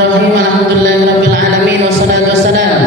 Bismillahirrahmanirrahim. Alhamdulillahirabbil alamin wassalatu wassalam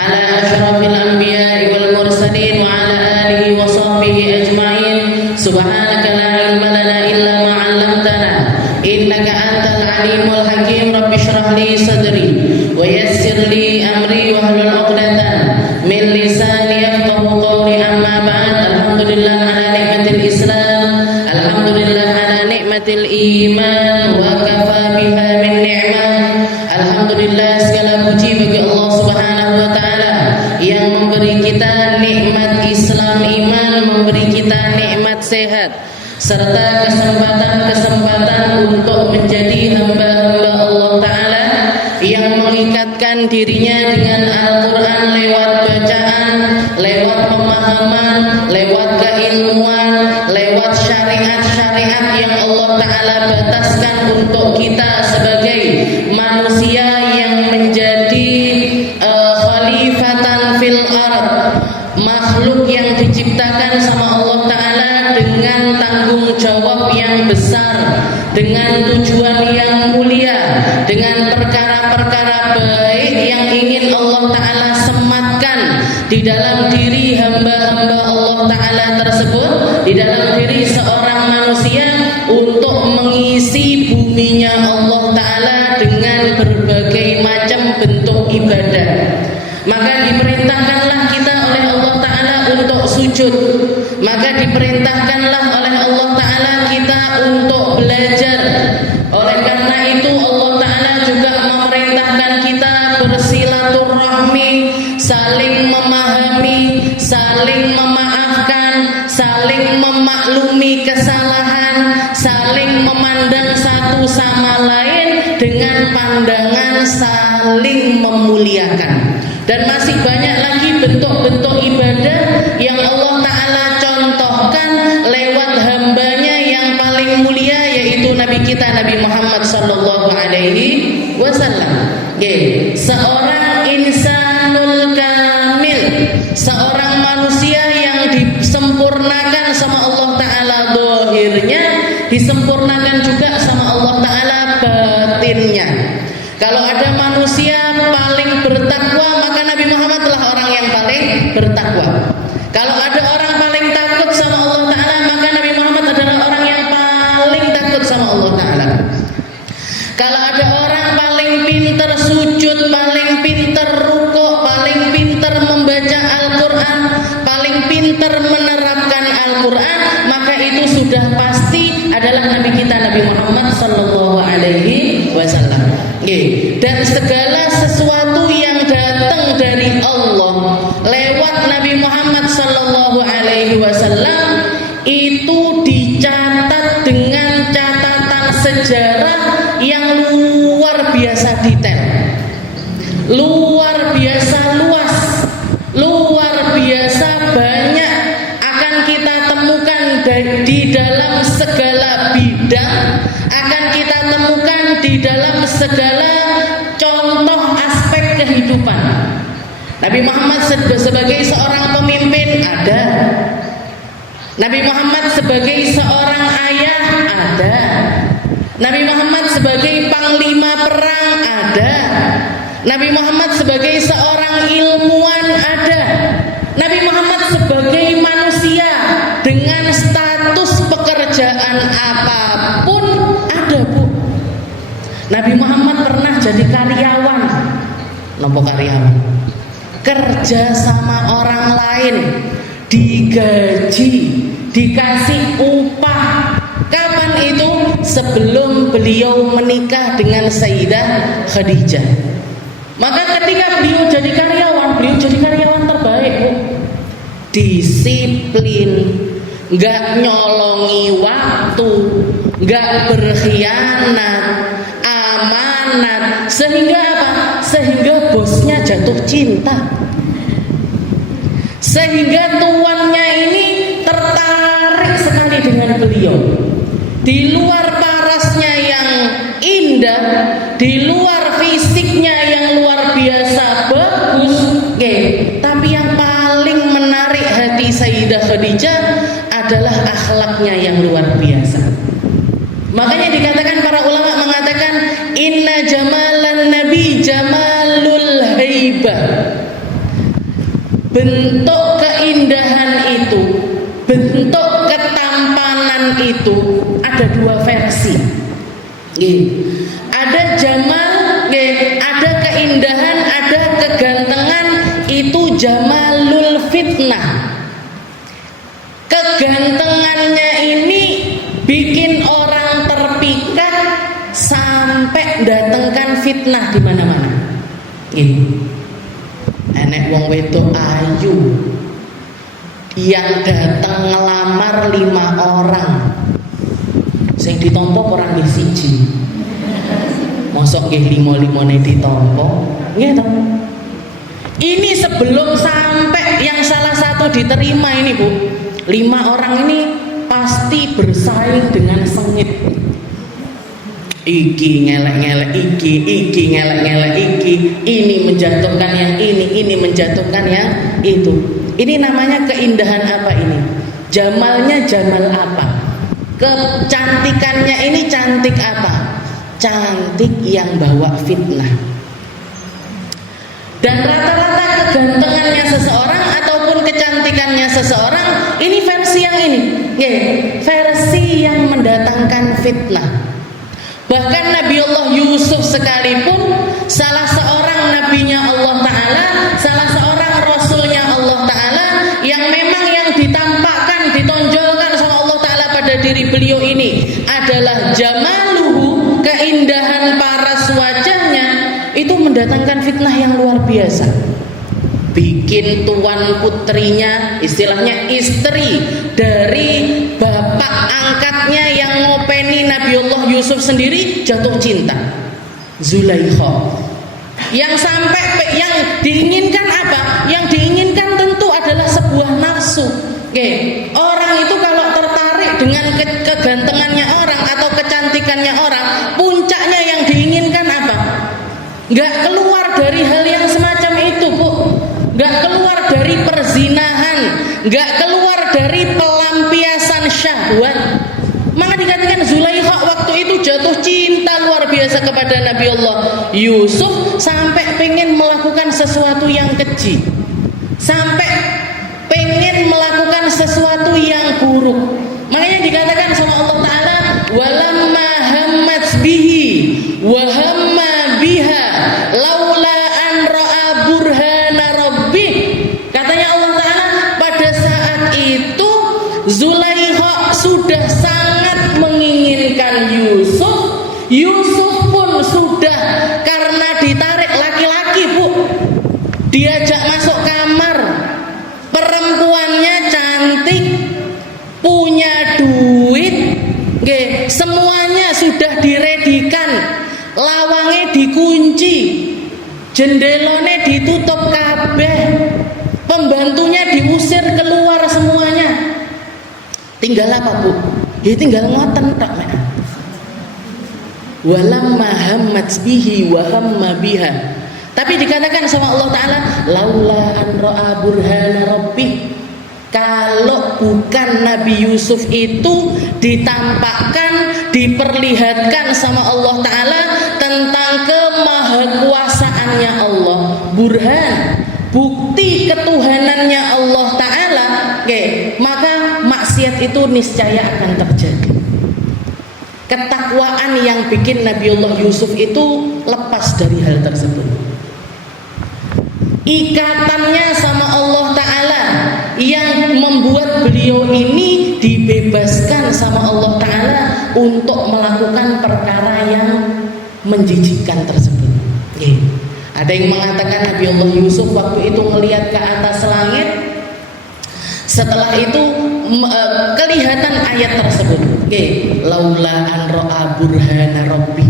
ala asyrafil anbiya'i wal mursalin wa ala alihi wa sahbihi ajma'in. Subhanaka la ilma lana illa ma 'allamtana innaka antal alimul hakim. Rabbi shrah li sadri wa yassir li amri wa hlul 'uqdatam min lisani yafqahu qawli. Amma ba'd. Alhamdulillah ala nikmatil Islam, alhamdulillah ala nikmatil iman wa kafa biha min ni'mah. Alhamdulillah, segala puji bagi Allah Subhanahu wa taala yang memberi kita nikmat Islam iman, memberi kita nikmat sehat serta kesempatan untuk menjadi hamba-hamba Allah taala yang mengikatkan dirinya dengan Al-Qur'an lewat bacaan, lewat pemahaman, lewat keilmuan, lewat syariat-syariat yang Allah taala bataskan untuk kita sebagai manusia yang menjadi khalifatan fil ard, makhluk yang diciptakan sama Allah taala dengan tanggung jawab yang besar, dengan tujuan yang mulia, dengan perkara-perkara baik yang ingin Allah taala sematkan di dalam diri hamba-hamba Allah taala tersebut, di dalam diri seorang manusia untuk mengisi buminya Allah taala dengan berbagai macam bentuk ibadah. Maka diperintahkanlah kita oleh Allah taala untuk sujud, maka diperintahkanlah oleh Allah taala kita untuk belajar. Oleh karena itu Allah taala juga memerintahkan kita bersilaturahmi, saling memahami, saling memaafkan, saling memaklumi kesalahan, saling memandang satu sama lain dengan pandangan saling memuliakan. Dan masih banyak lagi bentuk-bentuk ibadah yang Allah ta'ala contohkan lewat hambanya yang paling mulia, yaitu Nabi kita Nabi Muhammad sallallahu alaihi wasallam. Seorang insanul kamil, seorang manusia yang disempurnakan sama Allah ta'ala zahirnya, disempurnakan juga sama Allah ta'ala batinnya. Kalau ada manusia paling bertakwa, maka Nabi Muhammad adalah orang yang paling bertakwa. Kalau ada orang paling takut sama Allah ta'ala, maka Nabi Muhammad adalah orang yang paling takut sama Allah ta'ala. Kalau ada orang paling pintar sujud, paling pintar rukuk, paling pintar membaca Al-Quran, paling pintar menerapkan Al-Quran, maka itu sudah pasti adalah Nabi kita Nabi Muhammad sallallahu alaihi wasallam. Dan segala sesuatu yang datang dari Allah lewat Nabi Muhammad sallallahu alaihi wasallam itu dicatat dengan catatan sejarah yang luar biasa detail, luar biasa luas, luar biasa banyak, akan kita temukan di dalam segala bidang, akan kita temukan di dalam segala contoh aspek kehidupan. Nabi Muhammad sebagai seorang pemimpin ada, Nabi Muhammad sebagai seorang ayah ada, Nabi Muhammad sebagai panglima perang ada, Nabi Muhammad sebagai seorang ilmuwan ada, Nabi Muhammad sebagai manusia dengan status pekerjaan apapun ada, Bu. Nabi Muhammad pernah jadi karyawan. Nopo karyawan? Kerja sama orang lain, digaji, dikasih upah. Kapan itu? Sebelum beliau menikah dengan Sayyidah Khadijah. Maka ketika beliau jadi karyawan terbaik, Bu. Disiplin, gak nyolongi waktu, gak berkhianat, amanat, sehingga apa? Sehingga bosnya jatuh cinta, sehingga tuannya ini tertarik sekali dengan beliau. Di luar parasnya yang indah, di luar fisiknya yang luar biasa bagus, tapi yang paling menarik hati Sayyidah Khadijah adalah akhlaknya yang luar biasa. Makanya dikatakan, para ulama mengatakan, inna jamalan ghibah. Bentuk keindahan itu, bentuk ketampanan itu ada dua versi. Ada jamal, ada keindahan, ada kegantengan, itu jamalul fitnah. Kegantengannya ini bikin orang terpikat sampai datangkan fitnah di mana-mana. Enek wong wedok ayu yang datang ngelamar 5 orang, sing ditompo orang nggih siji. Mosok nggih 5-5ne ditompo, nggih to? Ini sebelum sampai yang salah satu diterima ini, Bu. 5 orang ini pasti bersaing dengan sengit. Iki ngelek-ngelek iki ngelek-ngelek iki, ini menjatuhkan yang ini menjatuhkan yang itu. Ini namanya keindahan apa ini? Jamalnya jamal apa? Kecantikannya ini cantik apa? Cantik yang bawa fitnah. Dan rata-rata kegantengannya seseorang ataupun kecantikannya seseorang, ini versi yang ini, versi yang mendatangkan fitnah. Bahkan Nabiullah Yusuf sekalipun, salah seorang nabinya Allah Ta'ala, salah seorang rasulnya Allah Ta'ala, yang memang yang ditampakkan, ditonjolkan sama Allah Ta'ala pada diri beliau ini adalah jamaluhu, keindahan paras wajahnya, itu mendatangkan fitnah yang luar biasa. Bikin tuan putrinya, istilahnya istri dari bapak angkatnya yang ngopeni Nabiullah Yusuf sendiri, jatuh cinta, Zulaikha. Yang sampai yang diinginkan apa? Yang diinginkan tentu adalah sebuah nafsu. Orang itu kalau tertarik dengan kegantengannya orang atau kecantikannya orang, puncaknya yang diinginkan apa? Gak keluar dari hal yang semacam itu, Bu. Gak keluar dari perzinahan, gak keluar dari pelampiasan syahwat. Maka dikatakan Zulaikha waktu itu jatuh cinta luar biasa kepada Nabiullah Yusuf, sampai pengen melakukan sesuatu yang keji, sampai pengen melakukan sesuatu yang buruk. Makanya dikatakan sama Allah Ta'ala, walamma hammat bihi wa hamma biha laula an ra'a burhana rabbih. Katanya Allah Ta'ala, pada saat itu Zulaikha sudah sangat menginginkan Yusuf. Yusuf pun sudah, karena ditarik laki-laki, Bu, diajak masuk kamar. Perempuannya cantik, punya duit, semuanya sudah diredikan, lawangnya dikunci, jendelone ditutup kabeh, pembantunya diusir keluar semuanya. Tinggal apa, Bu? Ya tinggal ngoten tok mek. Walamma hammat bihi wa hamma biha. Tapi dikatakan sama Allah Ta'ala, laula an ra'a burhana rabbih. Kalau bukan Nabi Yusuf itu ditampakkan, diperlihatkan sama Allah Ta'ala tentang kemahakuasaannya Allah, burhan, bukti ketuhanannya Allah Ta'ala, maka maksiat itu niscaya akan terjadi. Ketakwaan yang bikin Nabiullah Yusuf itu lepas dari hal tersebut. Ikatannya sama Allah Ta'ala yang membuat beliau ini dibebaskan sama Allah Ta'ala untuk melakukan perkara yang menjijikkan tersebut. Ada yang mengatakan Nabiullah Yusuf waktu itu melihat ke atas langit, setelah itu kelihatan ayat tersebut, laula an ra'a burhana rabbih,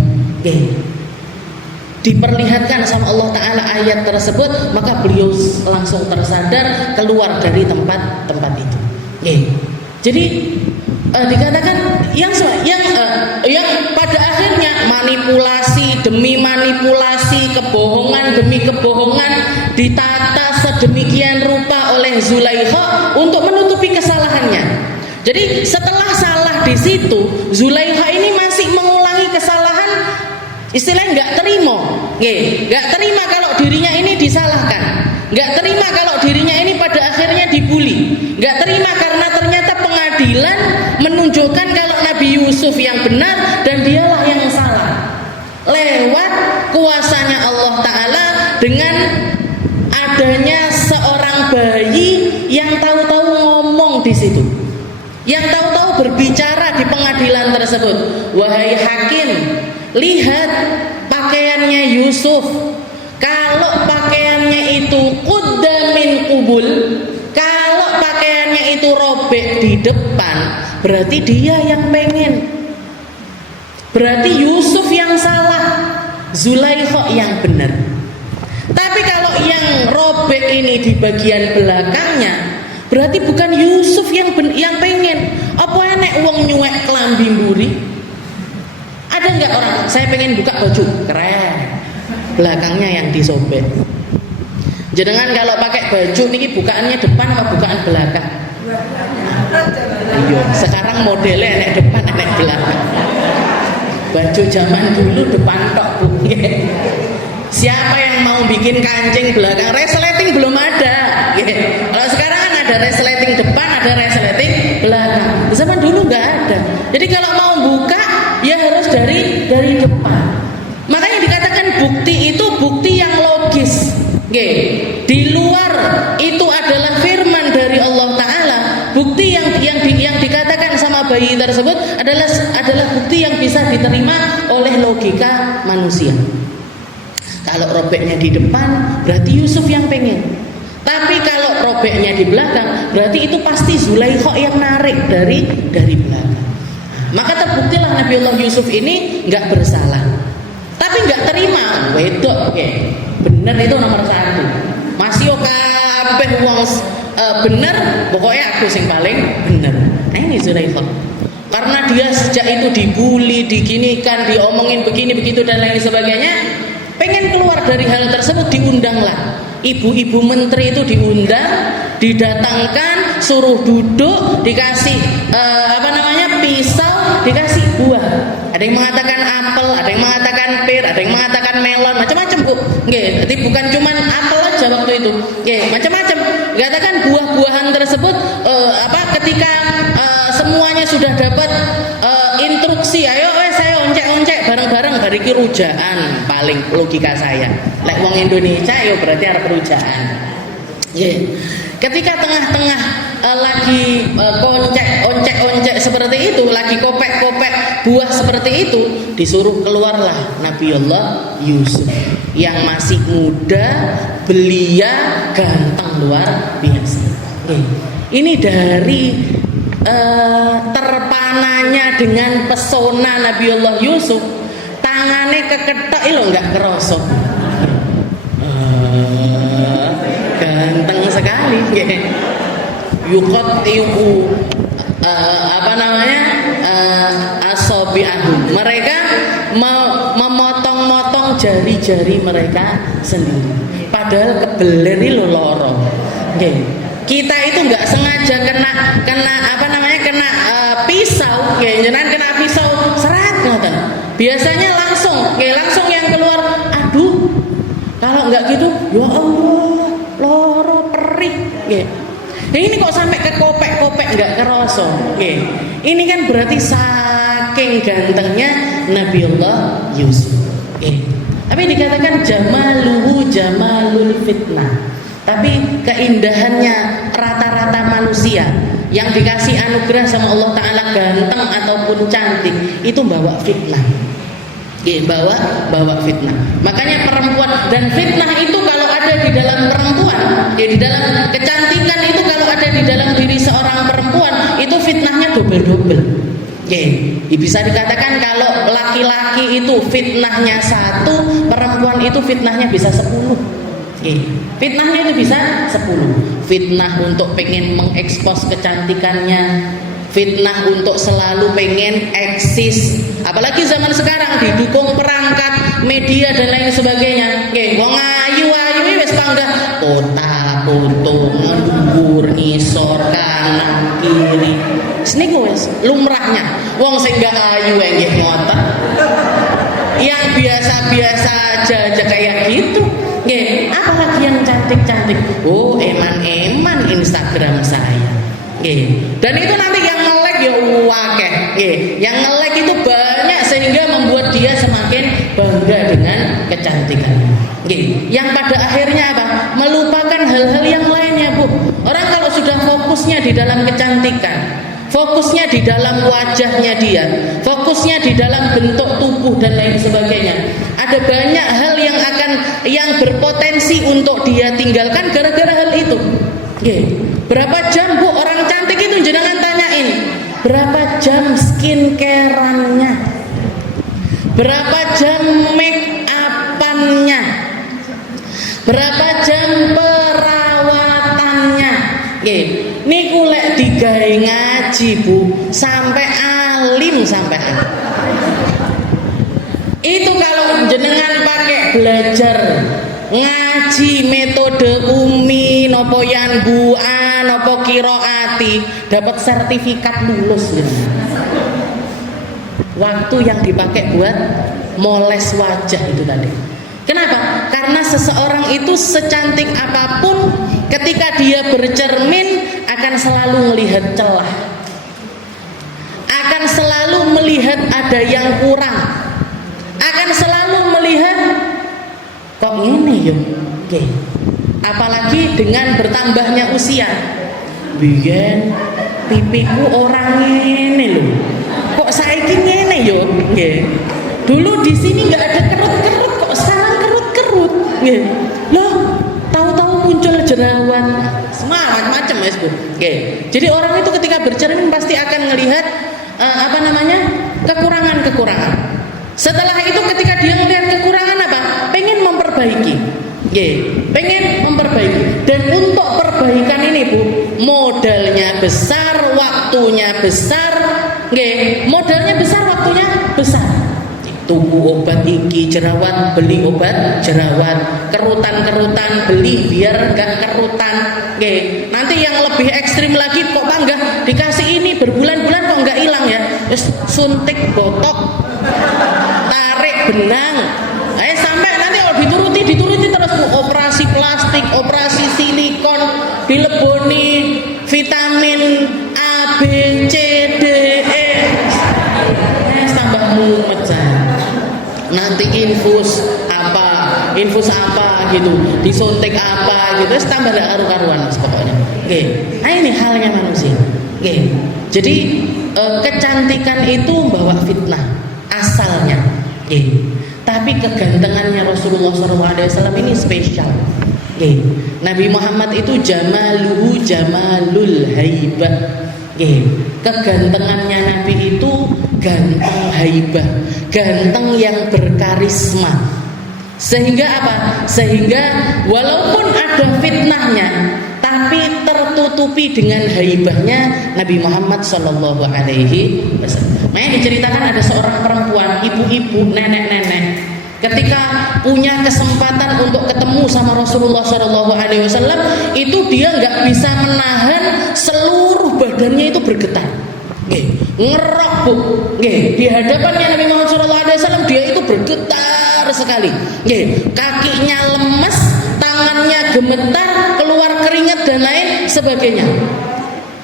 diperlihatkan sama Allah Ta'ala ayat tersebut, maka beliau langsung tersadar, keluar dari tempat itu. Jadi dikatakan yang pada akhirnya manipulasi demi manipulasi, kebohongan demi kebohongan ditata sedemikian rupa oleh Zulaikha untuk menutupi kesalahannya. Jadi setelah salah di situ, Zulaikha ini masih mengulangi kesalahan, istilahnya nggak terima kalau dirinya ini disalahkan. Yusuf yang benar dan dialah yang salah. Lewat kuasanya Allah Ta'ala dengan adanya seorang bayi yang tahu-tahu ngomong di situ, yang tahu-tahu berbicara di pengadilan tersebut. Wahai hakim, lihat pakaiannya Yusuf. Kalau pakaiannya itu qudda min qubul, kalau pakaiannya itu robek di depan, berarti dia yang pengen. Berarti Yusuf yang salah, Zulaikha yang benar. Tapi kalau yang robek ini di bagian belakangnya, berarti bukan Yusuf yang pengen. Apa enek wong nyuwek klambi mburi? Ada nggak orang, saya pengen buka baju, keren, belakangnya yang disobek. Jenengan kalau pakai baju niki bukaannya depan apa bukaan belakang? Iya, sekarang modelnya enek depan enek belakang. Baju zaman dulu depan tok, Bu. Siapa yang mau bikin kancing belakang? Resleting belum ada. Kalau sekarang kan ada resleting depan, ada resleting belakang. Zaman dulu nggak ada. Jadi kalau mau buka ya harus dari depan. Makanya dikatakan bukti itu bukti yang logis. Di luar itu adalah firman dari Allah Ta'ala. Bukti yang dikatakan sama bayi tersebut adalah bukti yang bisa diterima oleh logika manusia. Kalau robeknya di depan, berarti Yusuf yang pengen. Tapi kalau robeknya di belakang, berarti itu pasti Zulaikha yang narik dari belakang. Maka terbuktilah Nabiullah Yusuf ini nggak bersalah. Tapi nggak terima, wedok, bener itu nomor 1. Masih kabeh wong bener, pokoknya aku yang paling bener. Nah ini Zulaikha. Karena dia sejak itu dibully, diginikan, diomongin begini begitu dan lain sebagainya, pengen keluar dari hal tersebut, diundanglah. Ibu-ibu menteri itu diundang, didatangkan, suruh duduk, dikasih pisau, dikasih buah. Ada yang mengatakan apel, ada yang mengatakan pir, ada yang mengatakan melon, macam-macam, Bu. Jadi bukan cuma apel aja waktu itu. Macam-macam. Dikatakan buah-buahan tersebut ketika semuanya sudah dapat instruksi, ayo saya oncek-oncek bareng-bareng, bariki rujaan paling logika saya. Lek wong Indonesia yo berarti arep rujaan. Ketika tengah-tengah lagi oncek seperti itu, lagi kopek-kopek buah seperti itu, disuruh keluarlah Nabiullah Yusuf yang masih muda, belia, ganteng luar biasa. Ini dari terpananya dengan pesona Nabiullah Yusuf, tangannya keketok lho nggak kerosok. Ganteng sekali, yuqatti'u asabi'ahum. Mereka memotong-motong jari-jari mereka sendiri. Padahal kebeler lho loro. Kita itu nggak sengaja kena pisau, jenengan kena pisau serat ngoten. Biasanya langsung yang keluar, aduh. Kalau nggak gitu, ya Allah, loro perih. Ini kok sampai ke kopek-kopek nggak kerosok. Ini kan berarti saking gantengnya Nabiullah Yusuf. Tapi dikatakan jamaluhu jamalul fitnah. Tapi keindahannya rata-rata manusia yang dikasih anugerah sama Allah Ta'ala ganteng ataupun cantik itu bawa fitnah. Bawa fitnah. Makanya perempuan dan fitnah itu kalau ada di dalam perempuan, di dalam kecantikan itu kalau ada di dalam diri seorang perempuan, itu fitnahnya double-double. Bisa dikatakan kalau laki-laki itu fitnahnya 1, perempuan itu fitnahnya bisa 10. Fitnahnya itu bisa 10. Fitnah untuk pengen mengekspos kecantikannya, fitnah untuk selalu pengen eksis, apalagi zaman sekarang didukung perangkat media dan lain sebagainya. Wong ayu wis panggah kota foto ngeluhur ngisor kanan kiri. Seniku wis lumrahnya. Wong sing gak ayu nggih ngoten. Yang biasa-biasa aja kayak gitu. Apalagi yang cantik-cantik. Eman-eman Instagram saya. Dan itu nanti yang nge-like ya wakeh. Yang nge-like itu banyak sehingga membuat dia semakin bangga dengan kecantikannya. Yang pada akhirnya apa? Melupakan hal-hal yang lainnya, Bu. Orang kalau sudah fokusnya di dalam kecantikan, fokusnya di dalam wajahnya dia, fokusnya di dalam bentuk tubuh dan lain sebagainya, ada banyak hal yang berpotensi untuk dia tinggalkan gara-gara hal itu. Berapa jam, Bu, orang cantik itu jenengan tanyain, berapa jam skincare-annya, berapa jam make up-annya, berapa jam perawatannya. Niku lek digawe ngaji, Bu, sampai alim sampean. Itu kalau jenengan pakai belajar ngaji metode Umi nopo yanbu'a nopo kiroati, dapat sertifikat lulus ya. Waktu yang dipakai buat moles wajah itu tadi. Kenapa? Karena seseorang itu secantik apapun, ketika dia bercermin akan selalu melihat celah, akan selalu melihat ada yang kurang, akan selalu melihat kok ini ya. Apalagi dengan bertambahnya usia. Biyen pipiku orang ini loh, kok saiki ngene yo. Dulu di sini nggak ada kerut-kerut, kok sekarang kerut-kerut. Loh, tahu-tahu muncul jerawat, macam-macam ya, Bu. Jadi orang itu ketika bercermin pasti akan melihat kekurangan-kekurangan. Setelah itu ketika dia melihat kekurangan apa? Pengen memperbaiki. Pengen memperbaiki. Dan untuk perbaikan ini, Bu, modalnya besar, waktunya besar. Modalnya besar, waktunya besar. Tuku obat iki jerawat, beli obat jerawat. Kerutan-kerutan beli biar gak kerutan. Nanti yang lebih ekstrim lagi, kok bangga dikasih ini berbulan-bulan kok gak hilang ya. Suntik botok, tarik benang. Sampai nanti kalau dituruti terus, Bu, operasi plastik, operasi silikon, dileboni vitamin A, B, C, D, E. Tambah mumet. Nanti infus apa gitu, disuntik apa gitu, tambah gak karu-karuan pokoknya. Nah ini halnya manusia. Jadi kecantikan itu membawa fitnah asalnya. Tapi kegantengannya Rasulullah SAW ini spesial. Nabi Muhammad itu jamaluhu jamalul haibah. Kegantengannya Nabi itu ganteng haibah, ganteng yang berkarisma. Sehingga apa? Sehingga walaupun ada fitnahnya, tapi tertutupi dengan haibahnya Nabi Muhammad Sallallahu Alaihi Wasallam. Makanya diceritakan ada seorang perempuan, ibu-ibu, nenek-nenek, ketika punya kesempatan untuk ketemu sama Rasulullah Sallallahu Alaihi Wasallam, itu dia nggak bisa menahan, seluruh badannya itu bergetar. Ngerok, Bu. Di hadapannya Nabi Muhammad SAW dia itu bergetar sekali. Kakinya lemes, tangannya gemetar, keluar keringat dan lain sebagainya.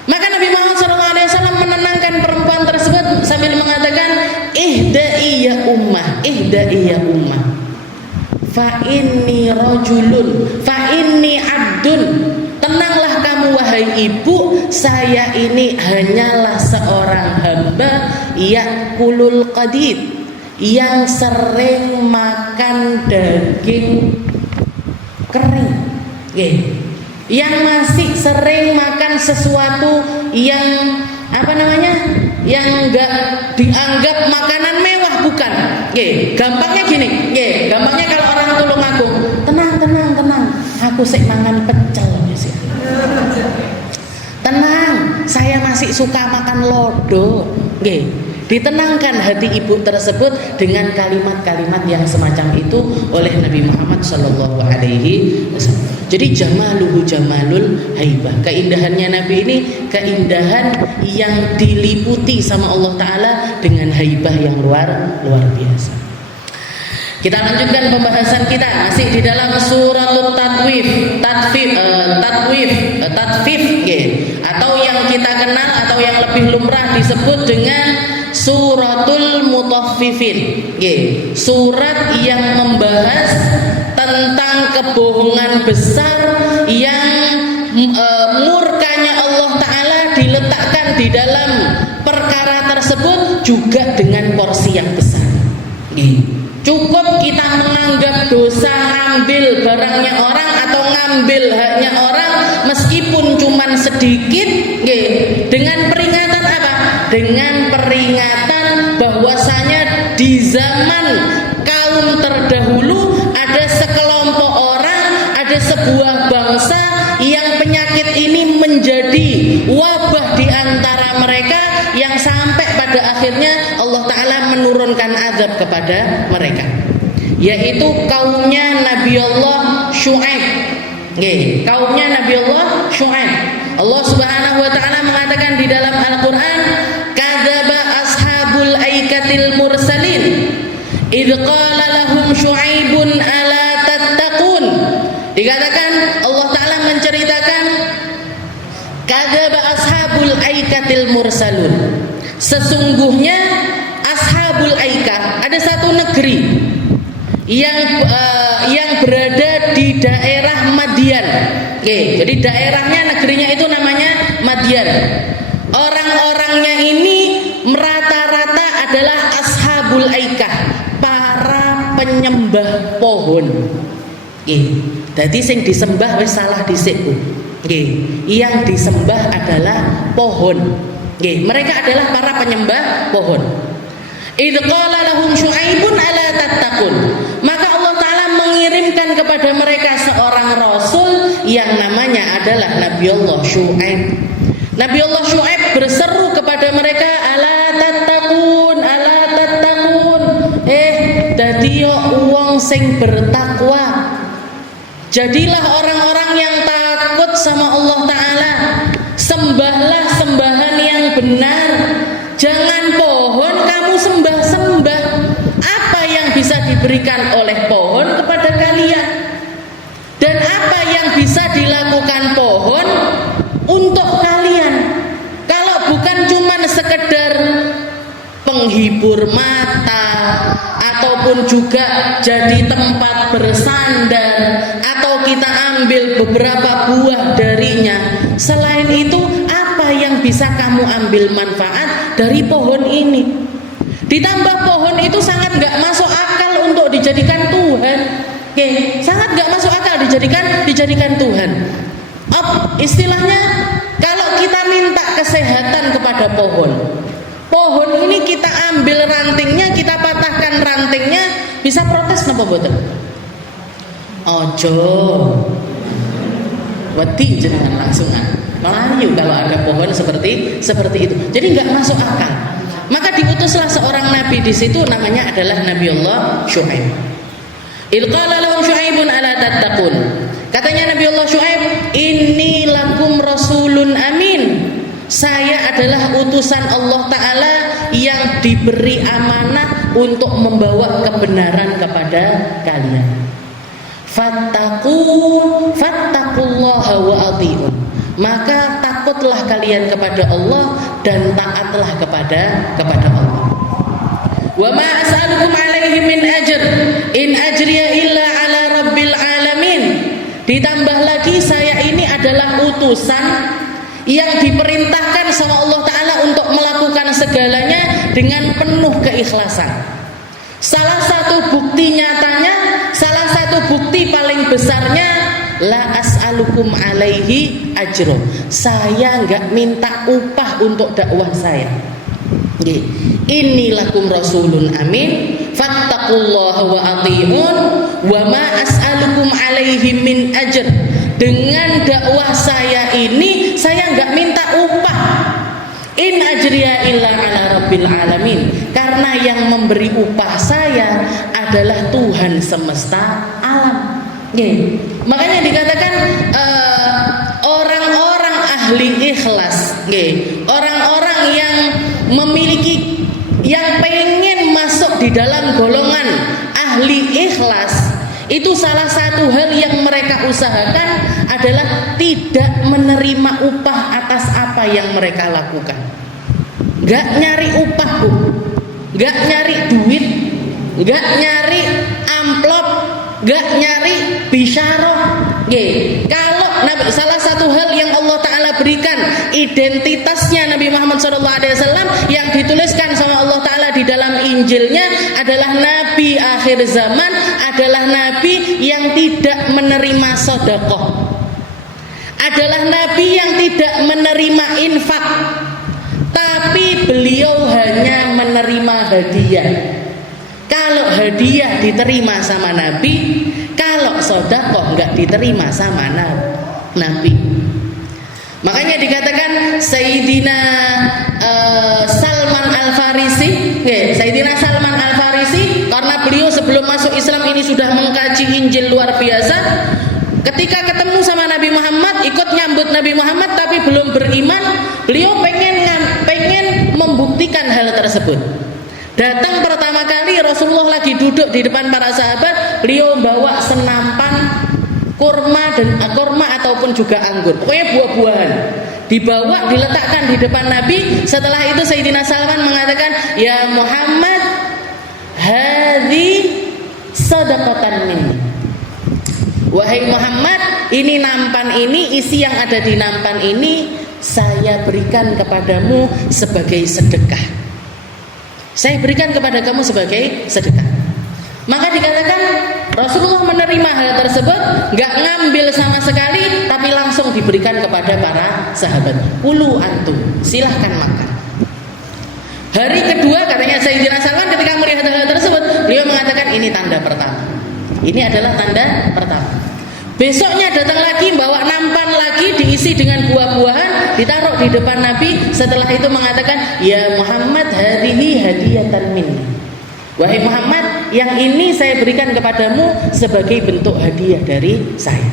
Maka Nabi Muhammad SAW menenangkan perempuan tersebut sambil mengatakan, ihda'i ya ummah, fa inni rajulun, fa inni abdun. Tenanglah kamu wahai ibu, saya ini hanyalah seorang hamba yakulul qadid, yang sering makan daging kering. Yang masih sering makan sesuatu yang yang enggak dianggap makanan mewah, bukan. Gampangnya gini, gampangnya kalau orang tulung aku, tenang, aku sik mangan pecel. Tenang, saya masih suka makan lodo. Ditenangkan hati ibu tersebut dengan kalimat-kalimat yang semacam itu oleh Nabi Muhammad Sallallahu Alaihi Wasallam. Jadi jamaluhu jamalul haibah, keindahannya Nabi ini keindahan yang diliputi sama Allah Ta'ala dengan haibah yang luar biasa. Kita lanjutkan pembahasan kita masih di dalam suratul tatwif, atau yang kita kenal atau yang lebih lumrah kerap disebut dengan Suratul Mutaffifin. Surat yang membahas tentang kebohongan besar yang murkanya Allah Ta'ala diletakkan di dalam perkara tersebut juga dengan porsi yang besar. Cukup kita menganggap dosa ngambil barangnya orang atau ngambil haknya orang meskipun cuman sedikit, dengan peringatan apa? Dengan peringatan bahwasanya di zaman kaum terdahulu ada sekelompok orang, ada sebuah bangsa yang penyakit ini menjadi wabah di antara mereka yang sampai pada akhirnya Allah Ta'ala menurunkan azab kepada mereka, yaitu kaumnya Nabi Allah Syu'aib. Kaumnya Nabi Allah Syu'aib. Allah Subhanahu wa Ta'ala mengatakan di dalam Al-Qur'an, kadzaba ashabul aikatil mursalin idz qala lahum Syu'aibun ala tattaqun. Dikatakan Allah Ta'ala menceritakan kadzaba ashabul aikatil mursalun. Sesungguhnya ashabul aikah, ada satu negeri yang berada di daerah Madian. Jadi daerahnya, negerinya itu namanya Madian. Orang-orangnya ini rata-rata adalah ashabul aikah, para penyembah pohon. Jadi sing disembah wis salah dhisik. Yang disembah adalah pohon. Mereka adalah para penyembah pohon. Idz qala lahum Syu'aibun ala tattaqun. Maka Allah Ta'ala mengirimkan kepada mereka seorang rasul yang namanya adalah Nabi Allah Syu'aib. Nabi Allah Syu'aib berseru kepada mereka, ala tattaqun, ala tattaqun. Dadi yo wong sing bertakwa. Jadilah orang-orang yang takut sama Allah Ta'ala. Sembahlah sembahan yang benar. Jangan pohon kamu sembah-sembah. Apa yang bisa diberikan oleh pohon kepada kalian? Dan apa yang bisa dilakukan pohon untuk kalian? Kalau bukan cuma sekedar penghibur mata, ataupun juga jadi tempat bersandar, atau kita ambil beberapa buah darinya. Selain itu, apa yang bisa kamu ambil manfaat dari pohon ini? Ditambah pohon itu sangat gak masuk akal untuk dijadikan Tuhan. Sangat gak masuk akal dijadikan Tuhan. Istilahnya, kalau kita minta kesehatan kepada pohon, pohon ini kita ambil rantingnya, kita patahkan rantingnya, bisa protes napa mboten? Ojo. Wedi jenengan langsungan. Melayu kalau ada pohon seperti itu. Jadi nggak masuk akal. Maka diutuslah seorang nabi di situ, namanya adalah Nabi Allah Syu'aib. Idz qala lahum Syu'aibun ala tattaqun. Katanya Nabi Allah Syu'aib, inni lakum rasulun amin. Saya adalah utusan Allah Ta'ala yang diberi amanah untuk membawa kebenaran kepada kalian. Fattaqullaha wa athi'un. Maka takutlah kalian kepada Allah dan taatlah kepada Allah. Wa ma as'alukum alaihi min ajr in ajriya illa ala rabbil alamin. Ditambah lagi, saya ini adalah utusan yang diperintahkan sama Allah Ta'ala untuk melakukan segalanya dengan penuh keikhlasan. Salah satu bukti nyatanya, salah satu bukti paling besarnya, la as'alukum alaihi ajro. Saya enggak minta upah untuk dakwah saya. Inni lakum rasulun amin, fattaqullaha wa athi'un, wa ma as'alukum alaihi min ajr. Dengan dakwah saya ini, saya enggak minta upah. In ajriya illa ala rabbil alamin. Karena yang memberi upah saya adalah Tuhan semesta alam. Makanya dikatakan orang-orang ahli ikhlas, orang-orang yang memiliki, yang pengen masuk di dalam golongan ahli ikhlas, itu salah satu hal yang mereka usahakan adalah tidak menerima upah atas apa yang mereka lakukan. nggak nyari upah Bu, nggak nyari duit, nggak nyari amplop, nggak nyari bisyarah. Kalau salah satu hal yang Allah Ta'ala berikan identitasnya Nabi Muhammad SAW yang dituliskan sama Allah Ta'ala di dalam Injilnya adalah Nabi akhir zaman, adalah Nabi yang tidak menerima sedekah, adalah Nabi yang tidak menerima infak, tapi beliau hanya menerima hadiah. Kalau hadiah diterima sama Nabi, kalau sedekah enggak diterima sama Nabi. Makanya dikatakan Sayyidina Salman Al-Farisi, Sayyidina Salman Al-Farisi, karena beliau sebelum masuk Islam ini sudah mengkaji Injil luar biasa. Ketika ketemu sama Nabi Muhammad, ikut nyambut Nabi Muhammad tapi belum beriman, beliau pengen membuktikan hal tersebut. Datang pertama kali Rasulullah lagi duduk di depan para sahabat, beliau bawa senampan kurma ataupun juga anggur, pokoknya buah-buahan, dibawa diletakkan di depan Nabi. Setelah itu Sayyidina Salman mengatakan, ya Muhammad, hadhi sadaqatan minni. Wahai Muhammad, ini nampan ini, isi yang ada di nampan ini saya berikan kepadamu sebagai sedekah. Saya berikan kepada kamu sebagai sedekah. Maka dikatakan Rasulullah menerima hal tersebut, nggak ngambil sama sekali, tapi langsung diberikan kepada para sahabat. Kulu antum, silahkan makan. Hari kedua katanya Sayyidina Salman ketika melihat hal tersebut, beliau mengatakan ini tanda pertama. Ini adalah tanda pertama. Besoknya datang lagi, bawa nampan lagi diisi dengan buah-buahan, ditaruh di depan Nabi. Setelah itu mengatakan, ya Muhammad, hadhihi hadiyatan minni. Wahai Muhammad, yang ini saya berikan kepadamu sebagai bentuk hadiah dari saya.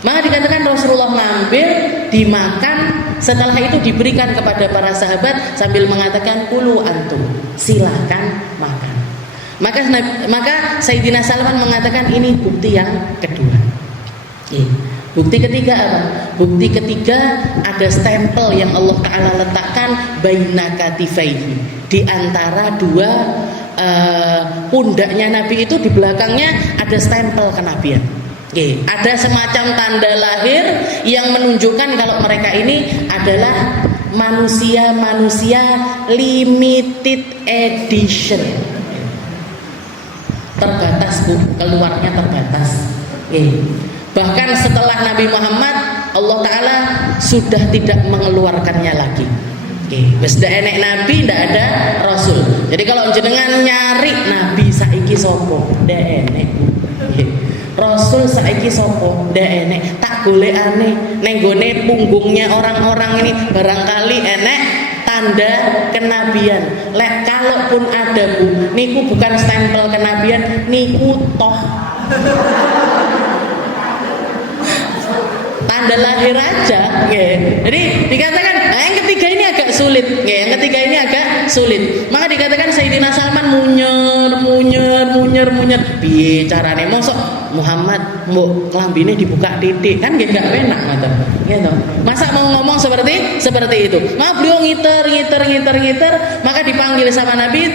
Maka dikatakan Rasulullah ngambil, dimakan. Setelah itu diberikan kepada para sahabat sambil mengatakan, kulu antum, silakan makan. Maka Sayyidina Salman mengatakan ini bukti yang kedua. Bukti ketiga apa? Bukti ketiga ada stempel yang Allah Ta'ala letakkan baina katifaihi, di antara dua pundaknya Nabi itu, di belakangnya ada stempel kenabian. Ada semacam tanda lahir yang menunjukkan kalau mereka ini adalah manusia-manusia limited edition. Terbatas Bu, keluarnya terbatas. Bahkan setelah Nabi Muhammad, Allah Ta'ala sudah tidak mengeluarkannya lagi. Sudah enek Nabi, tidak ada Rasul. Jadi kalau jenengan nyari Nabi saiki sopo, tidak enek. Rasul saiki sopo, tidak enek. Tak boleh aneh. Nenggone punggungnya orang-orang ini barangkali enek tanda kenabian. Kalaupun ada Bu, niku bukan stempel kenabian, niku toh tanda lahir aja. Jadi dikatakan yang ketiga ini agak sulit. Yang ketiga ini agak sulit. Maka dikatakan Sayyidina Salman munyer. Piye carane mosok Muhammad mbok klambine dibuka titik kan nggih gak enak ngoten. Gitu. Masa mau ngomong seperti itu. Maka beliau ngiter. Maka dipanggil sama Nabi,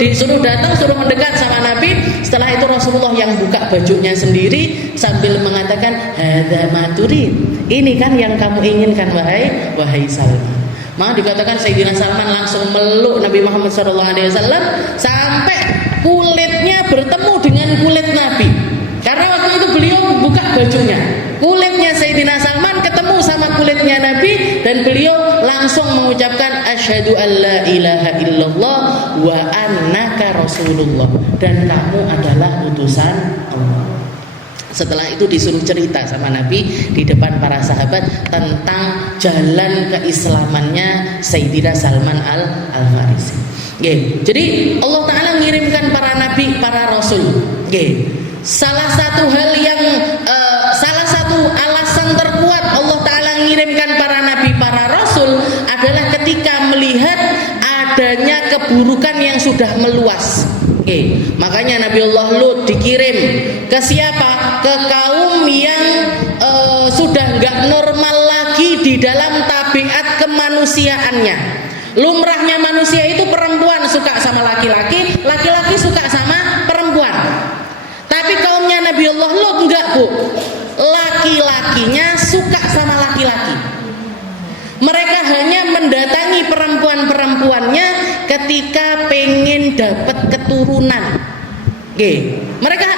disuruh datang, suruh mendekat sama Nabi. Setelah itu Rasulullah yang buka bajunya sendiri sambil mengatakan, hadza ma turid. Ini kan yang kamu inginkan wahai Salman. Maka dikatakan Sayyidina Salman langsung meluk Nabi Muhammad SAW sampai kulitnya bertemu dengan kulit Nabi. Karena waktu itu beliau buka bajunya, kulitnya Sayyidina Salman ketemu sama kulitnya Nabi, dan beliau langsung mengucapkan asyhadu alla ilaha illallah wa annaka rasulullah, dan kamu adalah utusan Allah. Setelah itu disuruh cerita sama Nabi di depan para sahabat tentang jalan keislamannya Sayyidina Salman Al-Farisi. Jadi Allah Ta'ala ngirimkan para nabi, para rasul. Salah satu alasan terkuat Allah Ta'ala ngirimkan para nabi, para rasul adalah ketika melihat adanya keburukan yang sudah meluas. Makanya Nabi Allah Lut dikirim ke siapa? Ke kaum yang sudah nggak normal lagi di dalam tabiat kemanusiaannya. Lumrahnya manusia itu perempuan suka sama laki-laki, laki-laki suka sama perempuan. Tapi kaumnya Nabi Allah Lut enggak, Bu. Laki-lakinya suka sama laki-laki. Mereka hanya mendatangi perempuan-perempuannya ketika pengen dapat keturunan. Oke. Mereka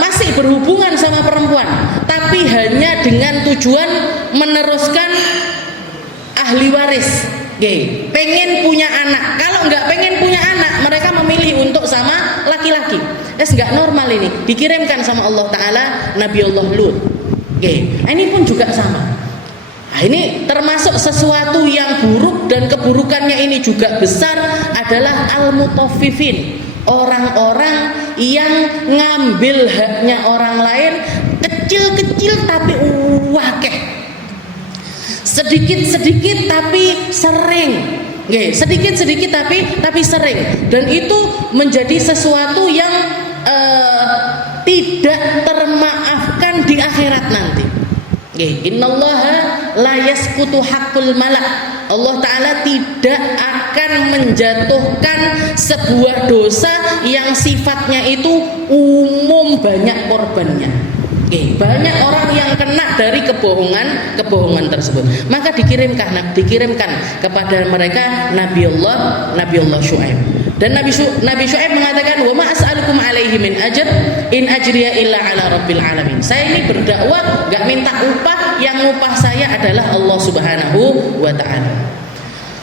masih berhubungan sama perempuan, tapi hanya dengan tujuan meneruskan ahli waris. Oke. Pengen punya anak. Kalau nggak pengen punya anak, mereka memilih untuk sama laki-laki. Nggak normal ini. Dikirimkan sama Allah Ta'ala Nabi Allah Lut. Oke. Ini pun juga sama. Nah, ini termasuk sesuatu yang buruk, dan keburukannya ini juga besar adalah al-mutaffifin, orang-orang yang ngambil haknya orang lain, kecil-kecil tapi wakeh, sedikit-sedikit tapi sering, sedikit-sedikit tapi sering, dan itu menjadi sesuatu yang tidak termaafkan di akhirat nanti. Innallaha la yasqutu haqqul malak. Allah Ta'ala tidak akan menjatuhkan sebuah dosa yang sifatnya itu umum banyak korbannya. Banyak orang yang kena dari kebohongan tersebut. Maka dikirimkan kepada mereka Nabi Allah Syuaib. Dan Nabi Syuaib mengatakan, wa ma as'alukum alaihi min ajr in ajriya illa ala rabbil alamin. Saya ini berdakwah gak minta upah, yang upah saya adalah Allah Subhanahu wa ta'ala.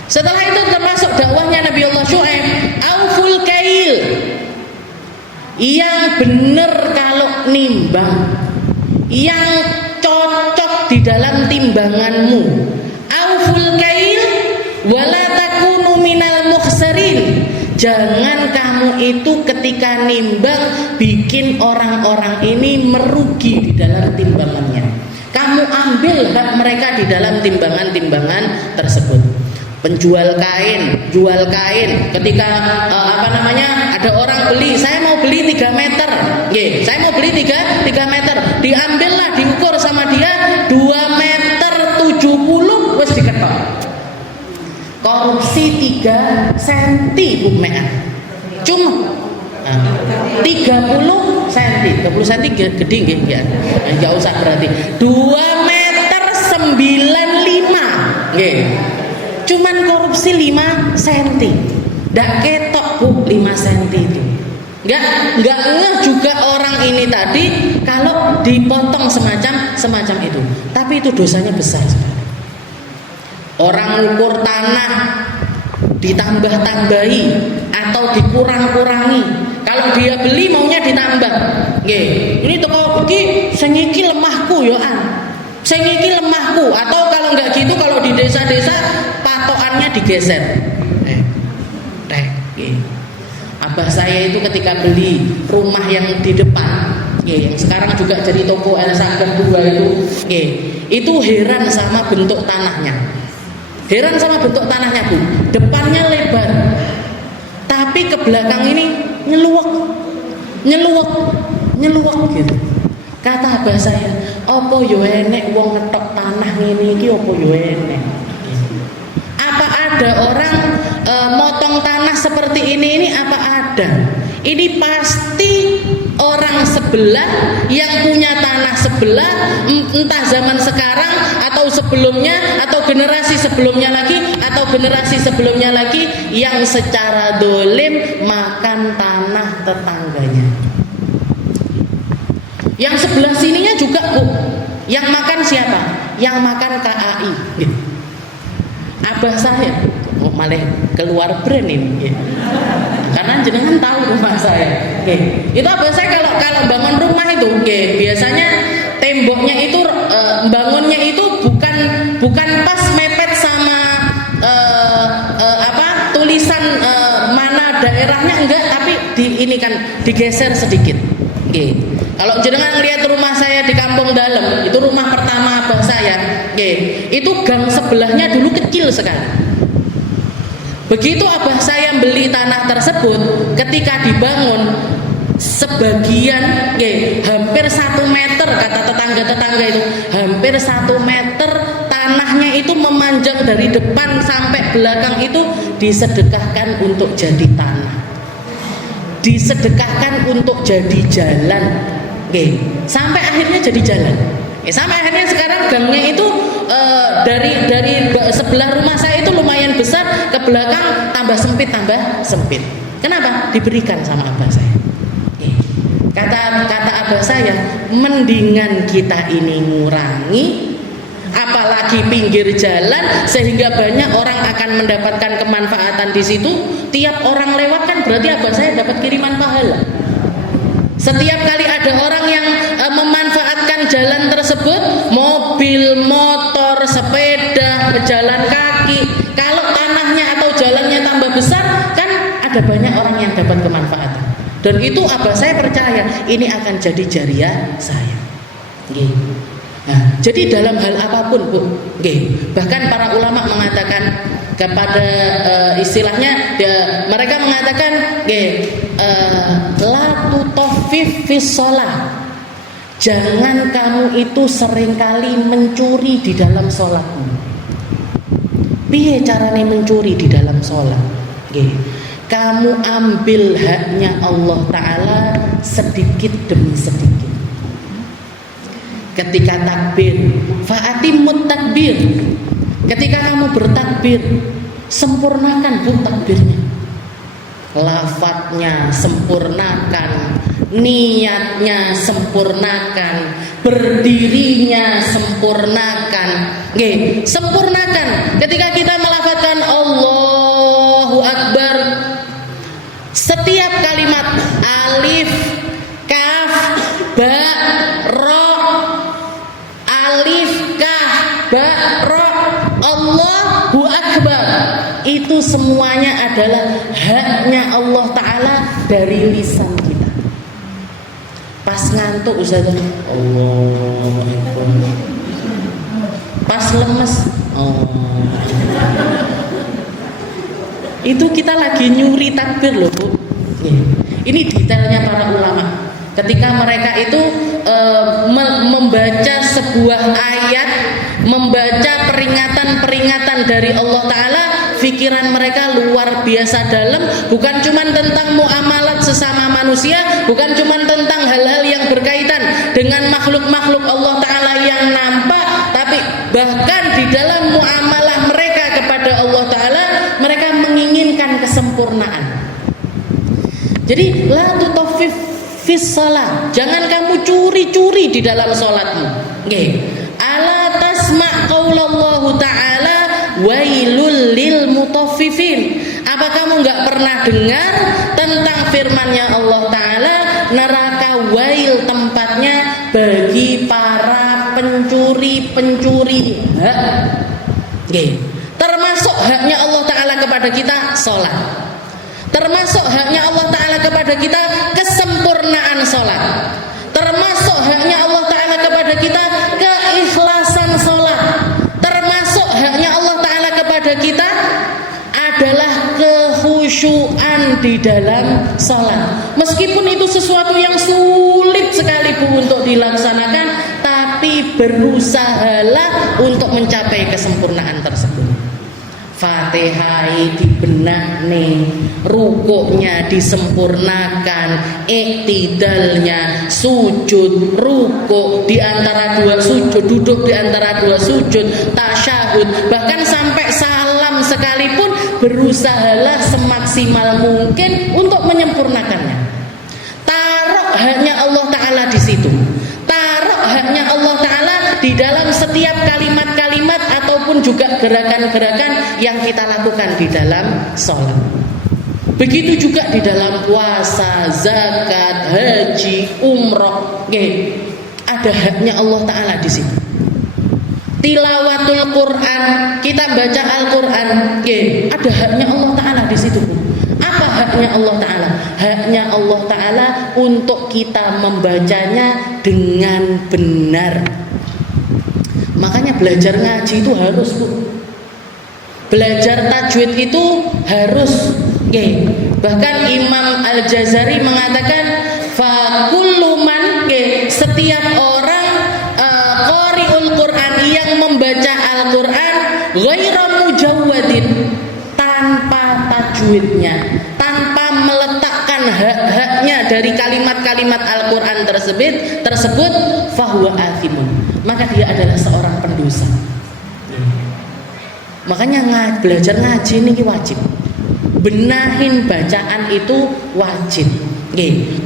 Setelah itu termasuk dakwahnya Nabi Allah Syuaib, auful kail, yang benar kalau nimbang, yang cocok di dalam timbanganmu. Auful kail wala takunu minal mukhsarin. Jangan kamu itu ketika nimbang bikin orang-orang ini merugi di dalam timbangannya. Kamu ambil hak mereka di dalam timbangan-timbangan tersebut. Penjual kain, jual kain, ketika ada orang beli, saya mau beli 3 meter, saya mau beli 3 meter, diambillah, diukur sama dia 2 meter 70, wes diketok. Korupsi 3 cm, Bu Mea. Cuma 30 cm, 30 cm gede nggih, enggak usah berarti 2 meter 95, nggih. Cuman korupsi 5 cm. Ndak ketok, Bu, 5 cm itu. Enggak ngeh juga orang ini tadi kalau dipotong semacam itu. Tapi itu dosanya besar sekali. Orang ukur tanah ditambah-tambahi atau dikurang-kurangi. Kalau dia beli maunya ditambah. Ini toko iki sing iki lemahku ya an. Sing iki lemahku, atau kalau enggak gitu, kalau di desa-desa patokannya digeser. Abah saya itu ketika beli rumah yang di depan, yang sekarang juga jadi toko Elsa kedua itu heran sama bentuk tanahnya. Heran sama bentuk tanahnya, Bu. Depannya lebar, tapi ke belakang ini nyeluwek gitu. Kata abah saya, apa yo enek wong ngetok tanah ngene iki, apa yo enek? Apa ada orang motong tanah seperti ini apa ada? Ini pasti orang sebelah yang punya tanah sebelah, entah zaman sekarang atau sebelumnya, atau generasi sebelumnya lagi yang secara dolim makan tanah tetangganya. Yang sebelah sininya juga, Bu. Yang makan siapa? Yang makan KAI. Abah saya malah keluar brand ini. Karena jenengan tahu rumah saya. Itu abah saya kalau bangun rumah itu, biasanya temboknya itu bangunnya itu bukan pas mepet sama tulisan mana daerahnya, enggak, tapi ini kan digeser sedikit. Kalau jenengan lihat rumah saya di Kampung Dalem, itu rumah pertama abah saya, itu gang sebelahnya dulu kecil sekali. Begitu abah saya beli tanah tersebut, ketika dibangun sebagian hampir 1 meter, kata tetangga itu hampir 1 meter tanahnya itu itu memanjang dari depan sampai belakang itu disedekahkan untuk jadi tanah, disedekahkan untuk jadi jalan, sampai akhirnya jadi jalan. Sampai akhirnya sekarang gangnya itu dari sebelah rumah saya itu lumayan besar, ke belakang tambah sempit. Kenapa? Diberikan sama abah saya. Kata abah saya, mendingan kita ini ngurangi, apalagi pinggir jalan, sehingga banyak orang akan mendapatkan kemanfaatan di situ. Tiap orang lewat kan berarti abah saya dapat kiriman pahala. Setiap kali ada orang yang memanfaatkan jalan tersebut, mobil, motor, sepeda, pejalan kaki, kalau tanahnya atau jalannya tambah besar, kan ada banyak orang yang dapat kemanfaatan. Dan itu abah saya percaya ini akan jadi jariah saya. Nah, jadi dalam hal apapun, Bu, bahkan para ulama mengatakan kepada istilahnya mereka mengatakan la tutaffif fis shalah. Jangan kamu itu seringkali mencuri di dalam sholatmu. Piye carane mencuri di dalam sholat? Kamu ambil haknya Allah Ta'ala sedikit demi sedikit. Ketika takbir, fa'atimmut takbir. Ketika kamu bertakbir, sempurnakan takbirnya. Lafadznya sempurnakan, niatnya sempurnakan, berdirinya sempurnakan. Sempurnakan. Ketika kita melafadzkan Allahu Akbar, setiap kalimat alif, kaf, ba, ro, alif, kaf, ba, ro, Allahu Akbar, itu semuanya adalah haknya Allah Ta'ala dari lisan kita. Pas ngantuk Ustaz, Allahu Akbar. Pas lemes, itu kita lagi nyuri takbir loh, Bu. Ini detailnya para ulama. Ketika mereka itu membaca sebuah ayat, membaca peringatan-peringatan dari Allah Ta'ala, pikiran mereka luar biasa dalam. Bukan cuma tentang muamalat sesama manusia, bukan cuma tentang hal-hal yang berkaitan dengan makhluk-makhluk Allah Ta'ala yang nampak, tapi bahkan di dalam muamalah mereka kepada Allah Ta'ala, mereka menginginkan kesempurnaan. Jadi la tutaffif fis shalah, jangan kamu curi-curi di dalam sholatmu. Ala tasma' qaulallahu ta'ala wailul lil mutaffifin. Apa kamu enggak pernah dengar tentang firman-Nya Allah Ta'ala, neraka wail tempatnya bagi para pencuri-pencuri hak. Termasuk haknya Allah Ta'ala kepada kita sholat. Termasuk haknya Allah Ta'ala kepada kita kesempurnaan sholat. Termasuk haknya Allah Ta'ala kepada kita keikhlasan sholat. Termasuk haknya Allah Ta'ala kepada kita adalah kekhusyuan di dalam sholat. Meskipun itu sesuatu yang sulit sekali, Bu, untuk dilaksanakan, tapi berusahalah untuk mencapai kesempurnaan tersebut. Fatihah dibenak nih, rukuknya disempurnakan, iktidalnya, sujud, rukuk di antara dua sujud, duduk di antara dua sujud, tasyahud, bahkan sampai salam sekalipun berusahalah semaksimal mungkin untuk menyempurnakannya. Taruh haknya Allah Ta'ala di situ. Taruh haknya Allah Ta'ala di dalam setiap kalimat-kalimat ataupun juga gerakan-gerakan yang kita lakukan di dalam sholat. Begitu juga di dalam puasa, zakat, haji, umroh, ada haknya Allah Ta'ala di situ. Tilawatul Quran, kita baca Al-Quran, ada haknya Allah Ta'ala di situ. Apa haknya Allah Ta'ala? Haknya Allah Ta'ala untuk kita membacanya dengan benar. Makanya belajar ngaji itu harus, Bu. Belajar tajwid itu harus. Bahkan Imam Al-Jazari mengatakan, fa kullu man, setiap orang qari'ul Quran yang membaca Al-Quran, Ghairu mujawwadin, tanpa tajwidnya, tanpa meletakkan hak-haknya dari kalimat-kalimat Al-Quran tersebut, fahuwa athimun, maka dia adalah seorang pendosa. Makanya belajar ngaji ini wajib. Benahin bacaan itu wajib.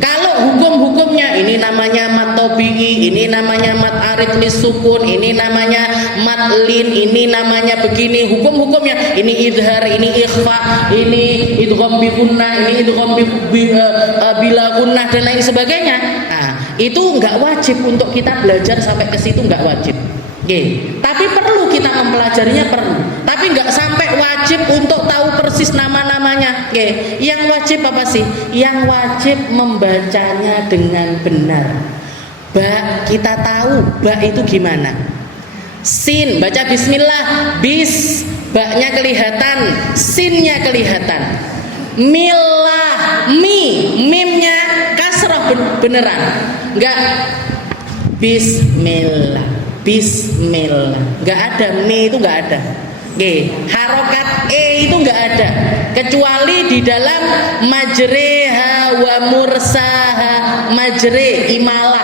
Kalau hukum-hukumnya ini namanya mat tabi'i, ini namanya mat arid lis sukun, ini namanya mat lin, ini namanya begini, hukum-hukumnya ini idhar, ini ikhfa, ini idgham bi gunnah, ini idgham bila gunnah dan lain sebagainya. Nah, itu enggak wajib untuk kita belajar sampai ke situ, enggak wajib. Tapi perlu kita mempelajarinya, perlu. Tapi nggak sampai wajib untuk tahu persis nama-namanya. Yang wajib apa sih? Yang wajib membacanya dengan benar. Ba, kita tahu ba itu gimana. Sin, baca bismillah, bis, ba-nya kelihatan, sinnya kelihatan. Milah, mimnya kasroh beneran. Nggak bismillah. Bismillah, nggak ada, me itu nggak ada. Harokat itu nggak ada, kecuali di dalam majreha wa mursaha, majre imalah.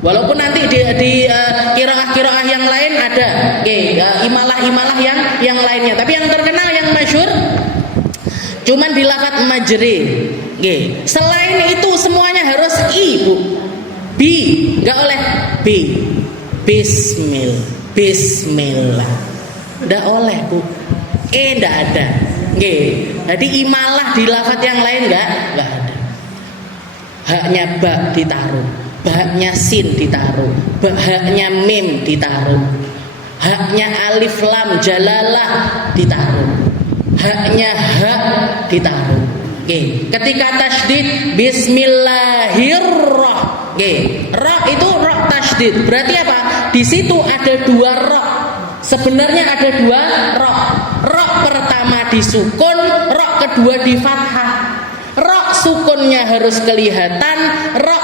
Walaupun nanti di qiraah-qiraah yang lain ada, imalah yang lainnya. Tapi yang terkenal, yang masyhur, cuman di lafadz majre. Selain itu semuanya harus i, Bu. Bi, nggak oleh b. Bismillah, nggak oleh, Bu. Nggak ada. Jadi imalah di lafadz yang lain nggak ada. Haknya ba ditaruh, haknya sin ditaruh, haknya mim ditaruh, haknya alif lam jalalah ditaruh, haknya hak ditaruh. Ketika tasydid bismillahirrahmanirrahim, ra itu ra tasydid, berarti apa? Di situ ada dua ra. Sebenarnya ada dua ra. Ra pertama disukun, ra kedua di fathah. Ra sukunnya harus kelihatan, ra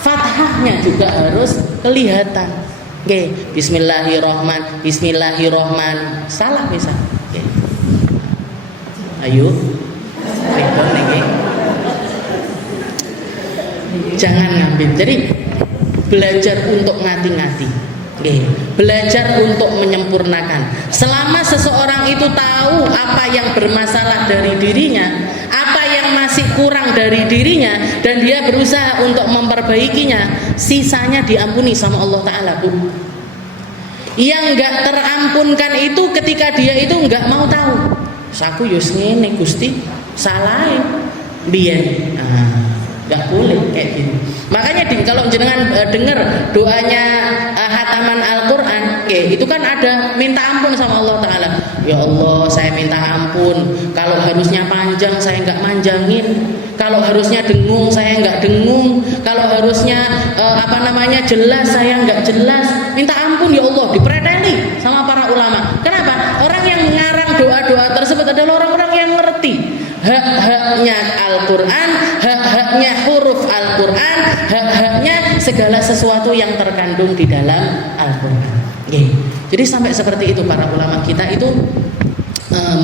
fathahnya juga harus kelihatan. Bismillahirrahman. Salah bisa. Ayo. Jangan ngambil. Jadi belajar untuk ngati-ngati, belajar untuk menyempurnakan. Selama seseorang itu tahu apa yang bermasalah dari dirinya, apa yang masih kurang dari dirinya, dan dia berusaha untuk memperbaikinya, sisanya diampuni sama Allah Ta'ala, Bu. Yang enggak terampunkan itu ketika dia itu enggak mau tahu. Saku yus ngene Gusti, salahin biyen. Nggak boleh kayak gini. Makanya kalau jenengan dengar doanya hataman Al-Quran, itu kan ada minta ampun sama Allah Ta'ala. Ya Allah, saya minta ampun. Kalau harusnya panjang, saya nggak manjangin. Kalau harusnya dengung, saya nggak dengung. Kalau harusnya jelas, saya nggak jelas. Minta ampun ya Allah, dipreteli sama para ulama. Kenapa? Orang yang mengarang doa-doa tersebut adalah orang-orang yang ngerti hak-haknya Al-Quran, hak-haknya huruf Al-Quran, hak-haknya segala sesuatu yang terkandung di dalam Al-Quran. Jadi sampai seperti itu para ulama kita itu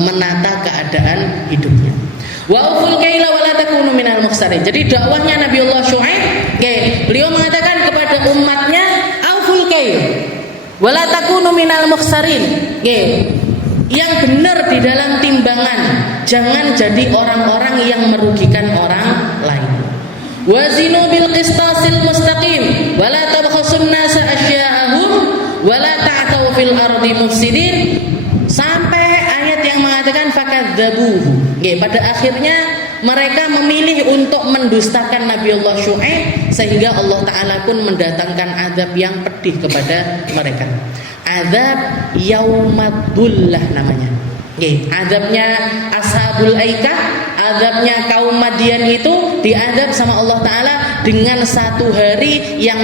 menata keadaan hidupnya. Wa uful kaila wa la takunu minal mukhsarin. Jadi dakwahnya Nabiullah Syuaib, beliau mengatakan kepada umatnya, auful kail wa la takunu minal mukhsarin. Yang benar di dalam timbangan, jangan jadi orang-orang yang merugikan orang lain. Wazinu bil qistasil mustaqim wa la tabkhasun nasa asya'ahum wa la ta'tau fil ardi mufsidin, sampai ayat yang mengatakan fakadzabuhu. Pada akhirnya mereka memilih untuk mendustakan Nabiullah Syuaib, sehingga Allah Ta'ala pun mendatangkan azab yang pedih kepada mereka. Azab yaumadullah namanya. Azabnya ashabul aikah, azabnya kaum Madian itu diazab sama Allah Ta'ala dengan satu hari yang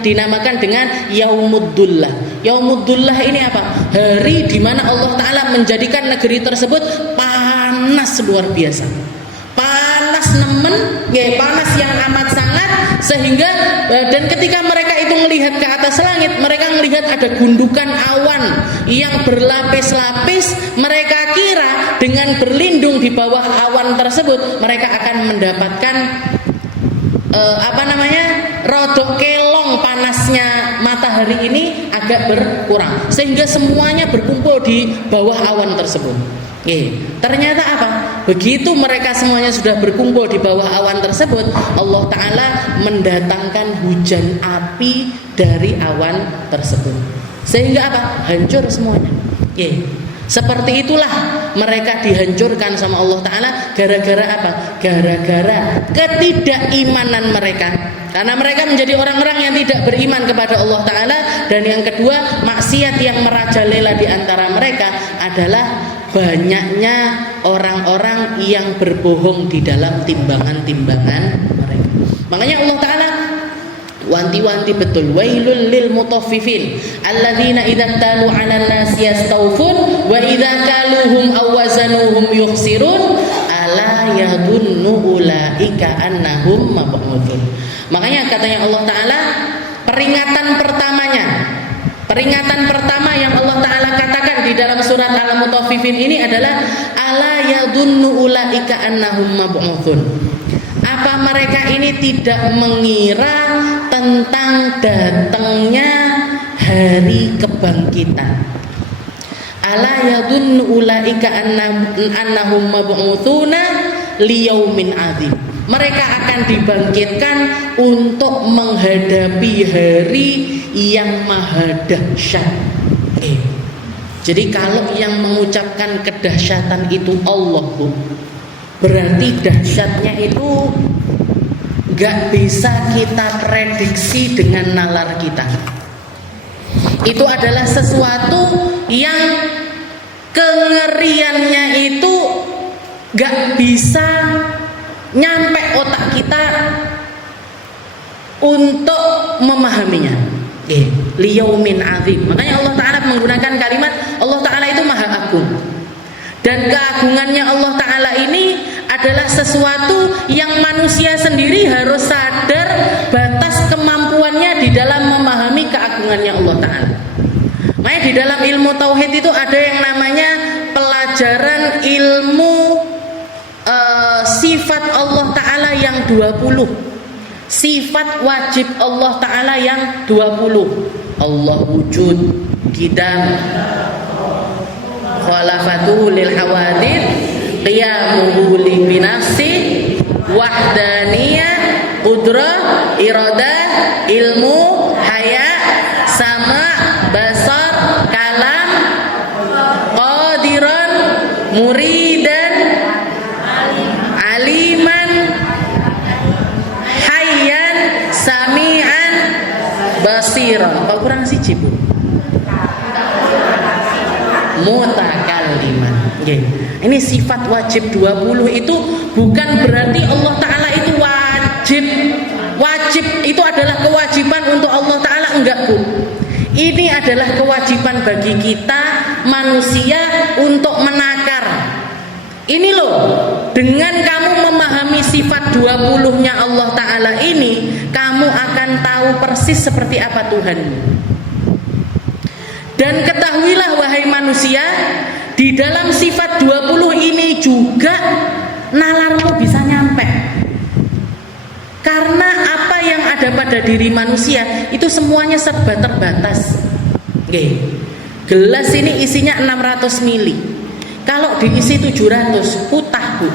dinamakan dengan yaumudullah. Yaumudullah ini apa? Hari di mana Allah Ta'ala menjadikan negeri tersebut panas luar biasa, panas nemen, panas yang amat sangat, sehingga dan ketika mereka itu melihat ke atas langit, mereka melihat ada gundukan awan yang berlapis-lapis. Mereka kira dengan berlindung di bawah awan tersebut mereka akan mendapatkan rodok kelong, panasnya matahari ini agak berkurang, sehingga semuanya berkumpul di bawah awan tersebut. Ternyata apa? Begitu mereka semuanya sudah berkumpul di bawah awan tersebut, Allah Ta'ala mendatangkan hujan api dari awan tersebut, sehingga apa? Hancur semuanya. Seperti itulah mereka dihancurkan sama Allah Ta'ala. Gara-gara apa? Gara-gara ketidakimanan mereka. Karena mereka menjadi orang-orang yang tidak beriman kepada Allah Ta'ala. Dan yang kedua, maksiat yang merajalela di antara mereka adalah banyaknya orang-orang yang berbohong di dalam timbangan-timbangan mereka. Makanya Allah Ta'ala wanti-wanti betul, wailul lil mutaffifin alladzina idza talu 'alan nasi yastawfun wa idza kaluhum aw wazanuhum yukhsirun ala yadunnu ulaika annahum mab'utsun. Makanya katanya Allah Ta'ala, peringatan pertama yang Allah Ta'ala katakan di dalam surat Al-Mutaffifin ini adalah ala yadunnu ulaika annahum mab'utsun. Apa mereka ini tidak mengira tentang datangnya hari kebangkitan? Ala yadunnu ulaika annahum mab'utsuna liyaumin adzim. Mereka akan dibangkitkan untuk menghadapi hari yang maha dahsyat. Jadi kalau yang mengucapkan kedahsyatan itu Allah, Bu, berarti dahsyatnya itu gak bisa kita prediksi dengan nalar kita. Itu adalah sesuatu yang kengeriannya itu gak bisa nyampe otak kita untuk memahaminya. Liyaumin azim. Makanya Allah Ta'ala menggunakan kalimat Allah Ta'ala itu maha agung. Dan keagungannya Allah Ta'ala ini adalah sesuatu yang manusia sendiri harus sadar batas kemampuannya di dalam memahami keagungannya Allah Ta'ala. Makanya di dalam ilmu tauhid itu ada yang namanya pelajaran ilmu sifat Allah Ta'ala yang 20. Sifat wajib Allah Ta'ala yang 20. Allah wujud, qidam, khalafatuhu lil hawadith, qiyamuhu li binafsi, wahdaniyah, qudrah, iradah, ilmu, haya, sama, basar, kalam, qadiran, muridan, aliman, hayyan, sami'an, basiran. Kok kurang siji, Bu? Mutakalliman. Ini sifat wajib 20 itu bukan berarti Allah Ta'ala itu wajib. Wajib itu adalah kewajiban untuk Allah Ta'ala, enggak, Bu. Ini adalah kewajiban bagi kita manusia untuk menakar. Ini loh, dengan kamu memahami sifat 20-nya Allah Ta'ala ini, kamu akan tahu persis seperti apa Tuhanmu. Dan ketahuilah wahai manusia, di dalam sifat 20 ini juga nalarmu bisa nyampe. Karena apa yang ada pada diri manusia itu semuanya serba terbatas. Gelas ini isinya 600 mili. Kalau diisi 700, putah, Bu.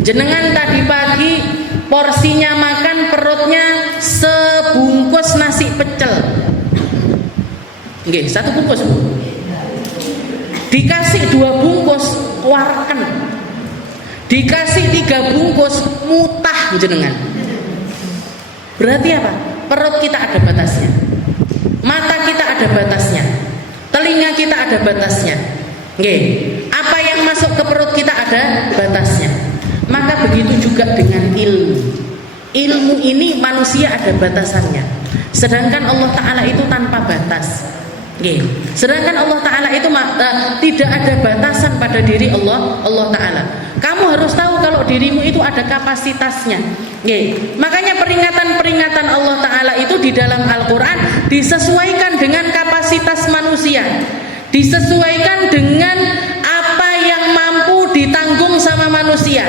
Jenengan tadi pagi porsinya makan perutnya sebungkus nasi pecel. Satu bungkus, Bu. Dikasih 2 bungkus, keluarkan. Dikasih 3 bungkus, mutah jenengan. Berarti apa? Perut kita ada batasnya, mata kita ada batasnya, telinga kita ada batasnya. Apa yang masuk ke perut kita ada batasnya. Maka begitu juga dengan ilmu. Ilmu ini manusia ada batasannya, sedangkan Allah Ta'ala itu tanpa batas. Sedangkan Allah Ta'ala itu tidak ada batasan pada diri Allah Ta'ala. Kamu harus tahu kalau dirimu itu ada kapasitasnya. Makanya peringatan-peringatan Allah Ta'ala itu di dalam Al-Quran disesuaikan dengan kapasitas manusia, disesuaikan dengan apa yang mampu ditanggung sama manusia,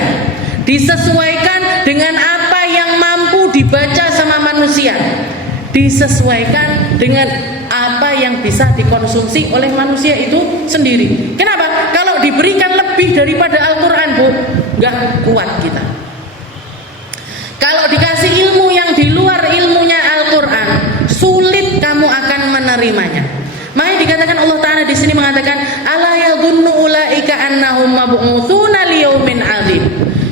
disesuaikan dengan apa yang mampu dibaca sama manusia, disesuaikan dengan apa yang bisa dikonsumsi oleh manusia itu sendiri. Kenapa? Kalau diberikan lebih daripada Al-Quran, Bu, nggak kuat kita. Kalau dikasih ilmu yang di luar ilmunya Al-Quran, sulit kamu akan menerimanya. Makanya dikatakan Allah Ta'ala di sini mengatakan, ala yadhunnu ulaika annahum mab'utsuna liyaumin 'adzim.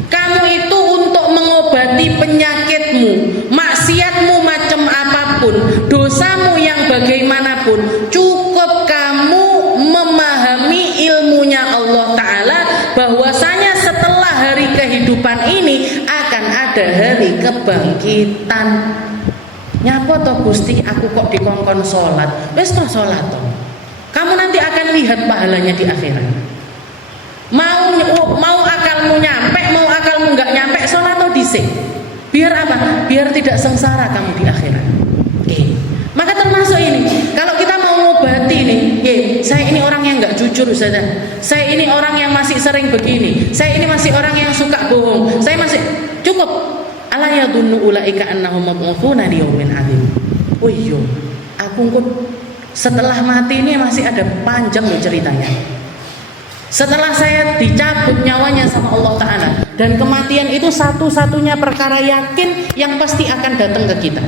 Kamu itu untuk mengobati penyakitmu, maksiatmu macam apapun, dosamu yang bagaimanapun, cukup kamu memahami ilmunya Allah Ta'ala bahwasanya setelah hari kehidupan ini akan ada hari kebangkitan. Nyapa toh Gusti, aku kok dikongkon sholat, wis toh sholat toh. Kamu nanti akan lihat pahalanya di akhirat. Mau akalmu nyampe, mau akalmu nggak nyampe, sholat toh dhisik. Biar apa? Biar tidak sengsara kamu di akhirat. Oke. Maka termasuk ini, kalau kita mau ngobati ini, saya ini orang yang nggak jujur, Ustazah. Saya ini orang yang masih sering begini. Saya ini masih orang yang suka bohong. Saya masih cukup. Ala yadunnu ulaika annahum mab'utsuna liyaumin 'adzim. Oh iya, aku kok setelah mati ini masih ada panjang loh ceritanya. Setelah saya dicabut nyawanya sama Allah Ta'ala, dan kematian itu satu-satunya perkara yakin yang pasti akan datang ke kita.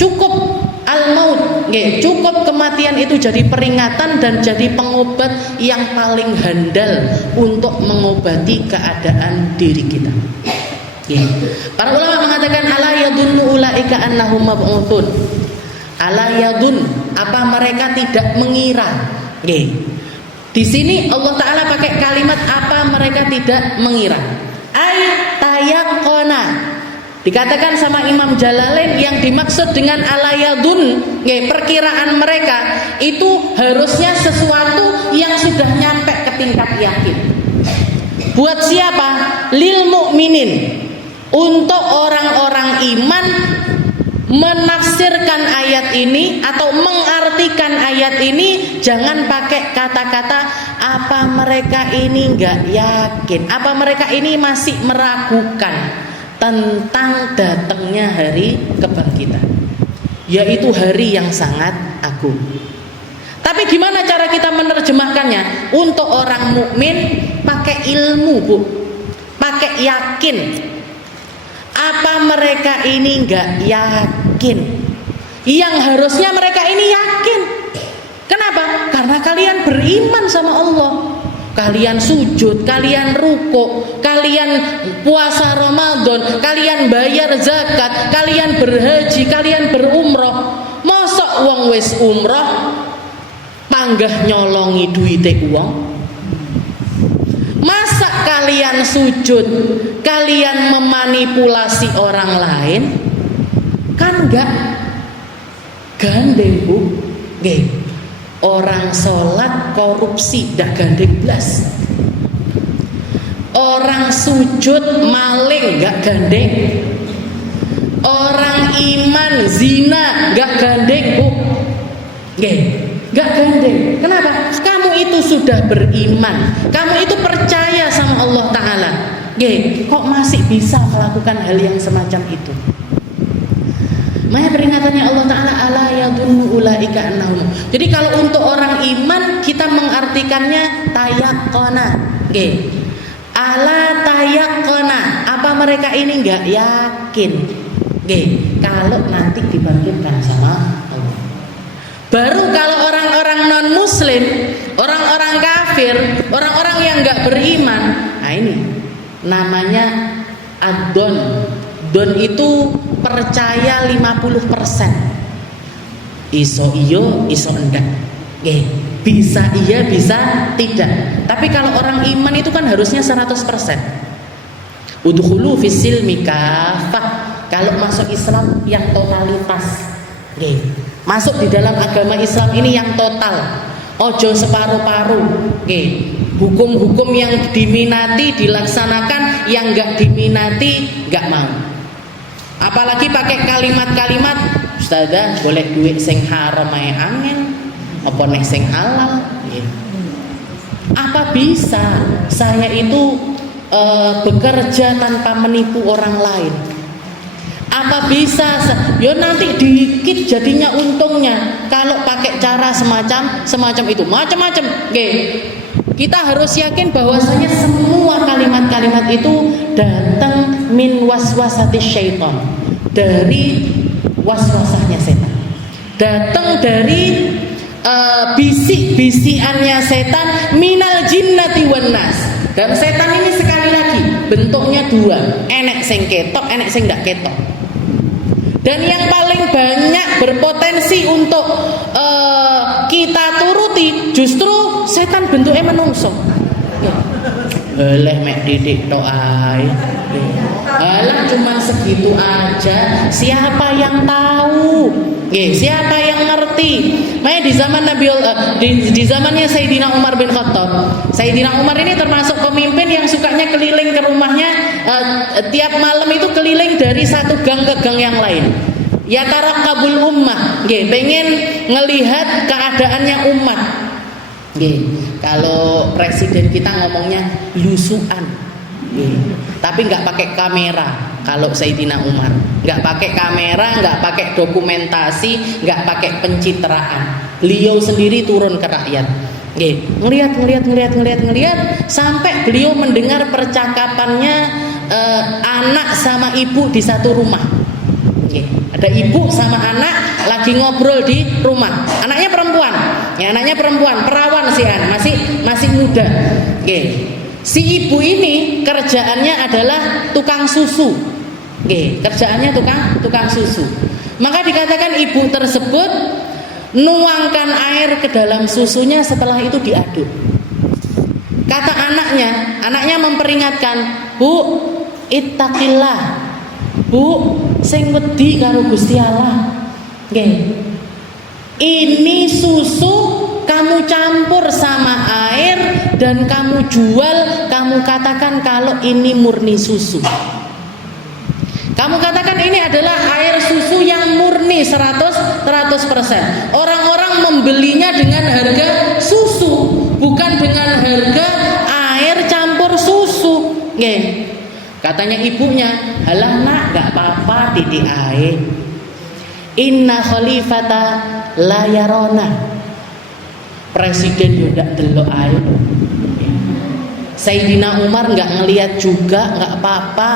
Cukup al-maut, cukup kematian itu jadi peringatan dan jadi pengobat yang paling handal untuk mengobati keadaan diri kita. Para ulama mengatakan ala yadunnu ulaika annahum mab'utsun. Ala yadun, apa mereka tidak mengira. Di sini Allah Ta'ala pakai kalimat apa mereka tidak mengira. Ay tayaqqana. Dikatakan sama Imam Jalalain yang dimaksud dengan ala yadun, perkiraan mereka itu harusnya sesuatu yang sudah nyampe ke tingkat yakin. Buat siapa? Lil mu'minin. Untuk orang-orang iman menafsirkan ayat ini atau mengartikan ayat ini, jangan pakai kata-kata apa mereka ini nggak yakin, apa mereka ini masih meragukan tentang datangnya hari kebangkitan, yaitu hari yang sangat agung. Tapi gimana cara kita menerjemahkannya? Untuk orang mukmin pakai ilmu, Bu, pakai yakin. Apa mereka ini nggak yakin? Yang harusnya mereka ini yakin. Kenapa? Karena kalian beriman sama Allah. Kalian sujud, kalian rukuk, kalian puasa Ramadan, kalian bayar zakat, kalian berhaji, kalian berumroh. Mosok wong wis umroh panggah nyolongi duite uang? Masa kalian sujud, kalian memanipulasi orang lain? Kan enggak gandeng, Bu. Orang sholat korupsi enggak gandeng blas. Orang sujud maling enggak gandeng. Orang iman zina enggak gandeng, Bu. Enggak gandeng. Kenapa? Kamu itu sudah beriman, kamu itu percaya sama Allah Ta'ala. Kok masih bisa melakukan hal yang semacam itu? Maka peringatannya Allah Ta'ala, ala yadunnu ulaika annahum. Jadi kalau untuk orang iman kita mengartikannya tayaqqana. Ala tayaqqana, apa mereka ini enggak yakin? Kalau nanti dibangkitkan sama Allah. Baru kalau orang-orang non-muslim, orang-orang kafir, orang-orang yang enggak beriman, nah ini namanya ad-don. Don itu percaya 50%. Iso iyo, iso enggak. Bisa iya, bisa tidak. Tapi kalau orang iman itu kan harusnya 100%. Udkhulu fis-silmi kafah. Kalau masuk Islam yang totalitas. Masuk di dalam agama Islam ini yang total. Ojo separuh-paruh. Hukum-hukum yang diminati dilaksanakan, yang enggak diminati enggak mau. Apalagi pakai kalimat-kalimat, ustazah boleh duit sing haram ae angin, apa nek sing halal. Apa bisa saya itu bekerja tanpa menipu orang lain? Apa bisa ya nanti dikit jadinya untungnya kalau pakai cara semacam itu, macam-macam. Kita harus yakin bahwasanya semua kalimat-kalimat itu datang min waswasatis syaitan, dari waswasahnya setan, datang dari bisik-bisikannya setan, minal jinnati wan nas. Dan setan ini sekali lagi bentuknya dua, enek sing ketok, enek sing ndak ketok. Dan yang paling banyak berpotensi untuk kita turuti justru setan bentuknya menungso. Boleh mek didik tok ae. Alah cuma segitu aja. Siapa yang tahu? Siapa yang ngerti? Makanya di zaman di zamannya Sayyidina Umar bin Khattab. Sayyidina Umar ini termasuk pemimpin yang sukanya keliling ke rumahnya tiap malam itu keliling dari satu gang ke gang yang lain. Ya tarakabul ummah, pengen ngelihat keadaannya umat. Kalau presiden kita ngomongnya lusuan, tapi nggak pakai kamera. Kalau Sayyidina Umar nggak pakai kamera, nggak pakai dokumentasi, nggak pakai pencitraan. Beliau sendiri turun ke rakyat. Ngelihat sampai beliau mendengar percakapannya anak sama ibu di satu rumah. Ada ibu sama anak lagi ngobrol di rumah. Anaknya perempuan, perawan masih muda. Si ibu ini kerjaannya adalah tukang susu. Kerjaannya tukang susu. Maka dikatakan ibu tersebut nuangkan air ke dalam susunya, setelah itu diaduk. Kata anaknya memperingatkan, "Bu, ittaqillah. Bu, sing wedi karo Gusti Allah. Ini susu kamu campur sama air dan kamu jual, kamu katakan kalau ini murni susu. Kamu katakan ini adalah air susu yang murni 100%. Orang-orang membelinya dengan harga susu, bukan dengan harga air campur susu." Katanya ibunya, "Halah nak, gak apa-apa didik ae. Inna khalifata la yarona." Presiden yo ndak delok ae. Sayyidina Umar nggak ngelihat juga, nggak apa-apa.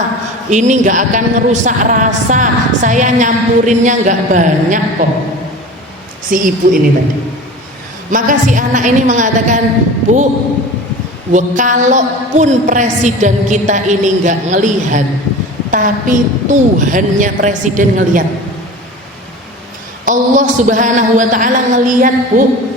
Ini nggak akan ngerusak rasa. Saya nyampurinnya nggak banyak kok. Si ibu ini tadi. Maka si anak ini mengatakan, "Bu, kalaupun presiden kita ini nggak ngelihat, tapi Tuhannya presiden ngelihat. Allah Subhanahu wa Ta'ala ngelihat, Bu.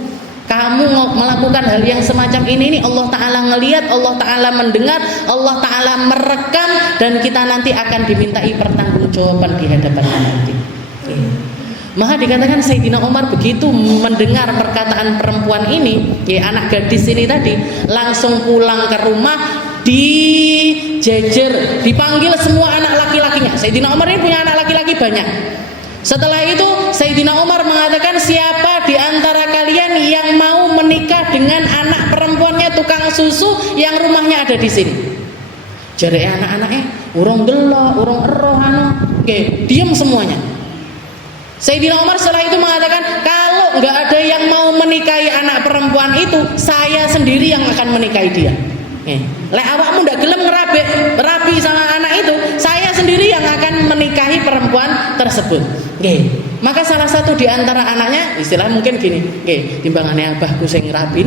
Kamu melakukan hal yang semacam ini Allah Ta'ala ngelihat, Allah Ta'ala mendengar, Allah Ta'ala merekam, dan kita nanti akan dimintai pertanggungjawaban di hadapan nanti." Maka dikatakan Sayyidina Umar begitu mendengar perkataan perempuan ini, anak gadis ini tadi, langsung pulang ke rumah, dijejer, dipanggil semua anak laki-lakinya. Sayyidina Umar ini punya anak laki-laki banyak. Setelah itu Sayyidina Umar mengatakan, "Siapa di antara kalian yang mau menikah dengan anak perempuannya tukang susu yang rumahnya ada di sini?" Jare anak-anaknya urung delok, urung eroh diem semuanya. Sayyidina Umar setelah itu mengatakan, "Kalau nggak ada yang mau menikahi anak perempuan itu, saya sendiri yang akan menikahi dia. Lek awakmu ndak gelem rapi sama anak itu, saya sendiri yang akan menikahi perempuan tersebut." Maka salah satu di antara anaknya, istilah mungkin gini, timbangane abahku sing rapi,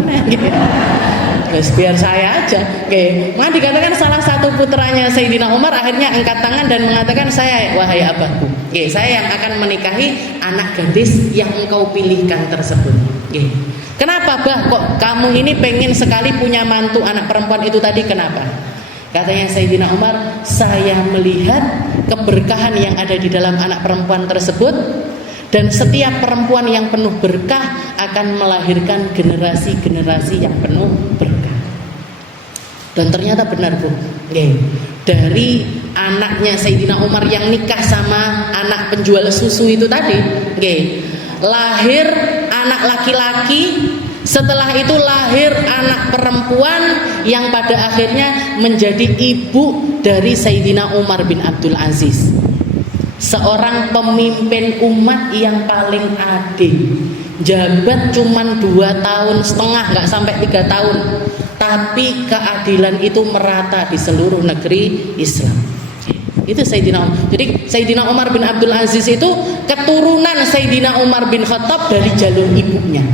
biar saya aja. Maka dikatakan salah satu putranya Sayyidina Umar akhirnya angkat tangan dan mengatakan, "Saya, wahai abahku, saya yang akan menikahi anak gadis yang engkau pilihkan tersebut." "Kenapa, Bah? Kok kamu ini pengen sekali punya mantu anak perempuan itu tadi, kenapa?" Katanya Sayyidina Umar, "Saya melihat keberkahan yang ada di dalam anak perempuan tersebut, dan setiap perempuan yang penuh berkah akan melahirkan generasi-generasi yang penuh berkah." Dan ternyata benar, Bu. Dari anaknya Sayyidina Umar yang nikah sama anak penjual susu itu tadi, lahir anak laki-laki, setelah itu lahir anak perempuan yang pada akhirnya menjadi ibu dari Sayyidina Umar bin Abdul Aziz, seorang pemimpin umat yang paling adil. Jabat cuman 2,5 tahun, nggak sampai 3 tahun, tapi keadilan itu merata di seluruh negeri Islam. Itu Sayyidina Umar. Jadi Sayyidina Umar bin Abdul Aziz itu keturunan Sayyidina Umar bin Khattab dari jalur ibunya,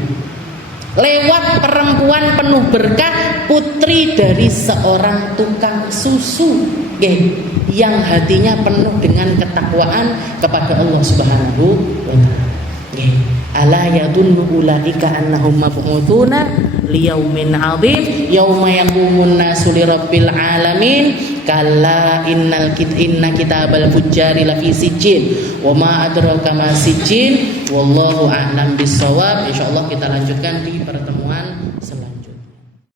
lewat perempuan penuh berkah, putri dari seorang tukang susu, yang hatinya penuh dengan ketakwaan kepada Allah Subhanahu wa taala. Ala yadunnu ulaika annahum mab'utsuna liyaumin 'adzim yauma yaqumun nasu lirabbil alamin. Kalla inna kitabal fujjari lafi sijjin wa ma adraka ma sijjin wallahu a'lam bissawab. Insyaallah kita lanjutkan di pertemuan selanjutnya.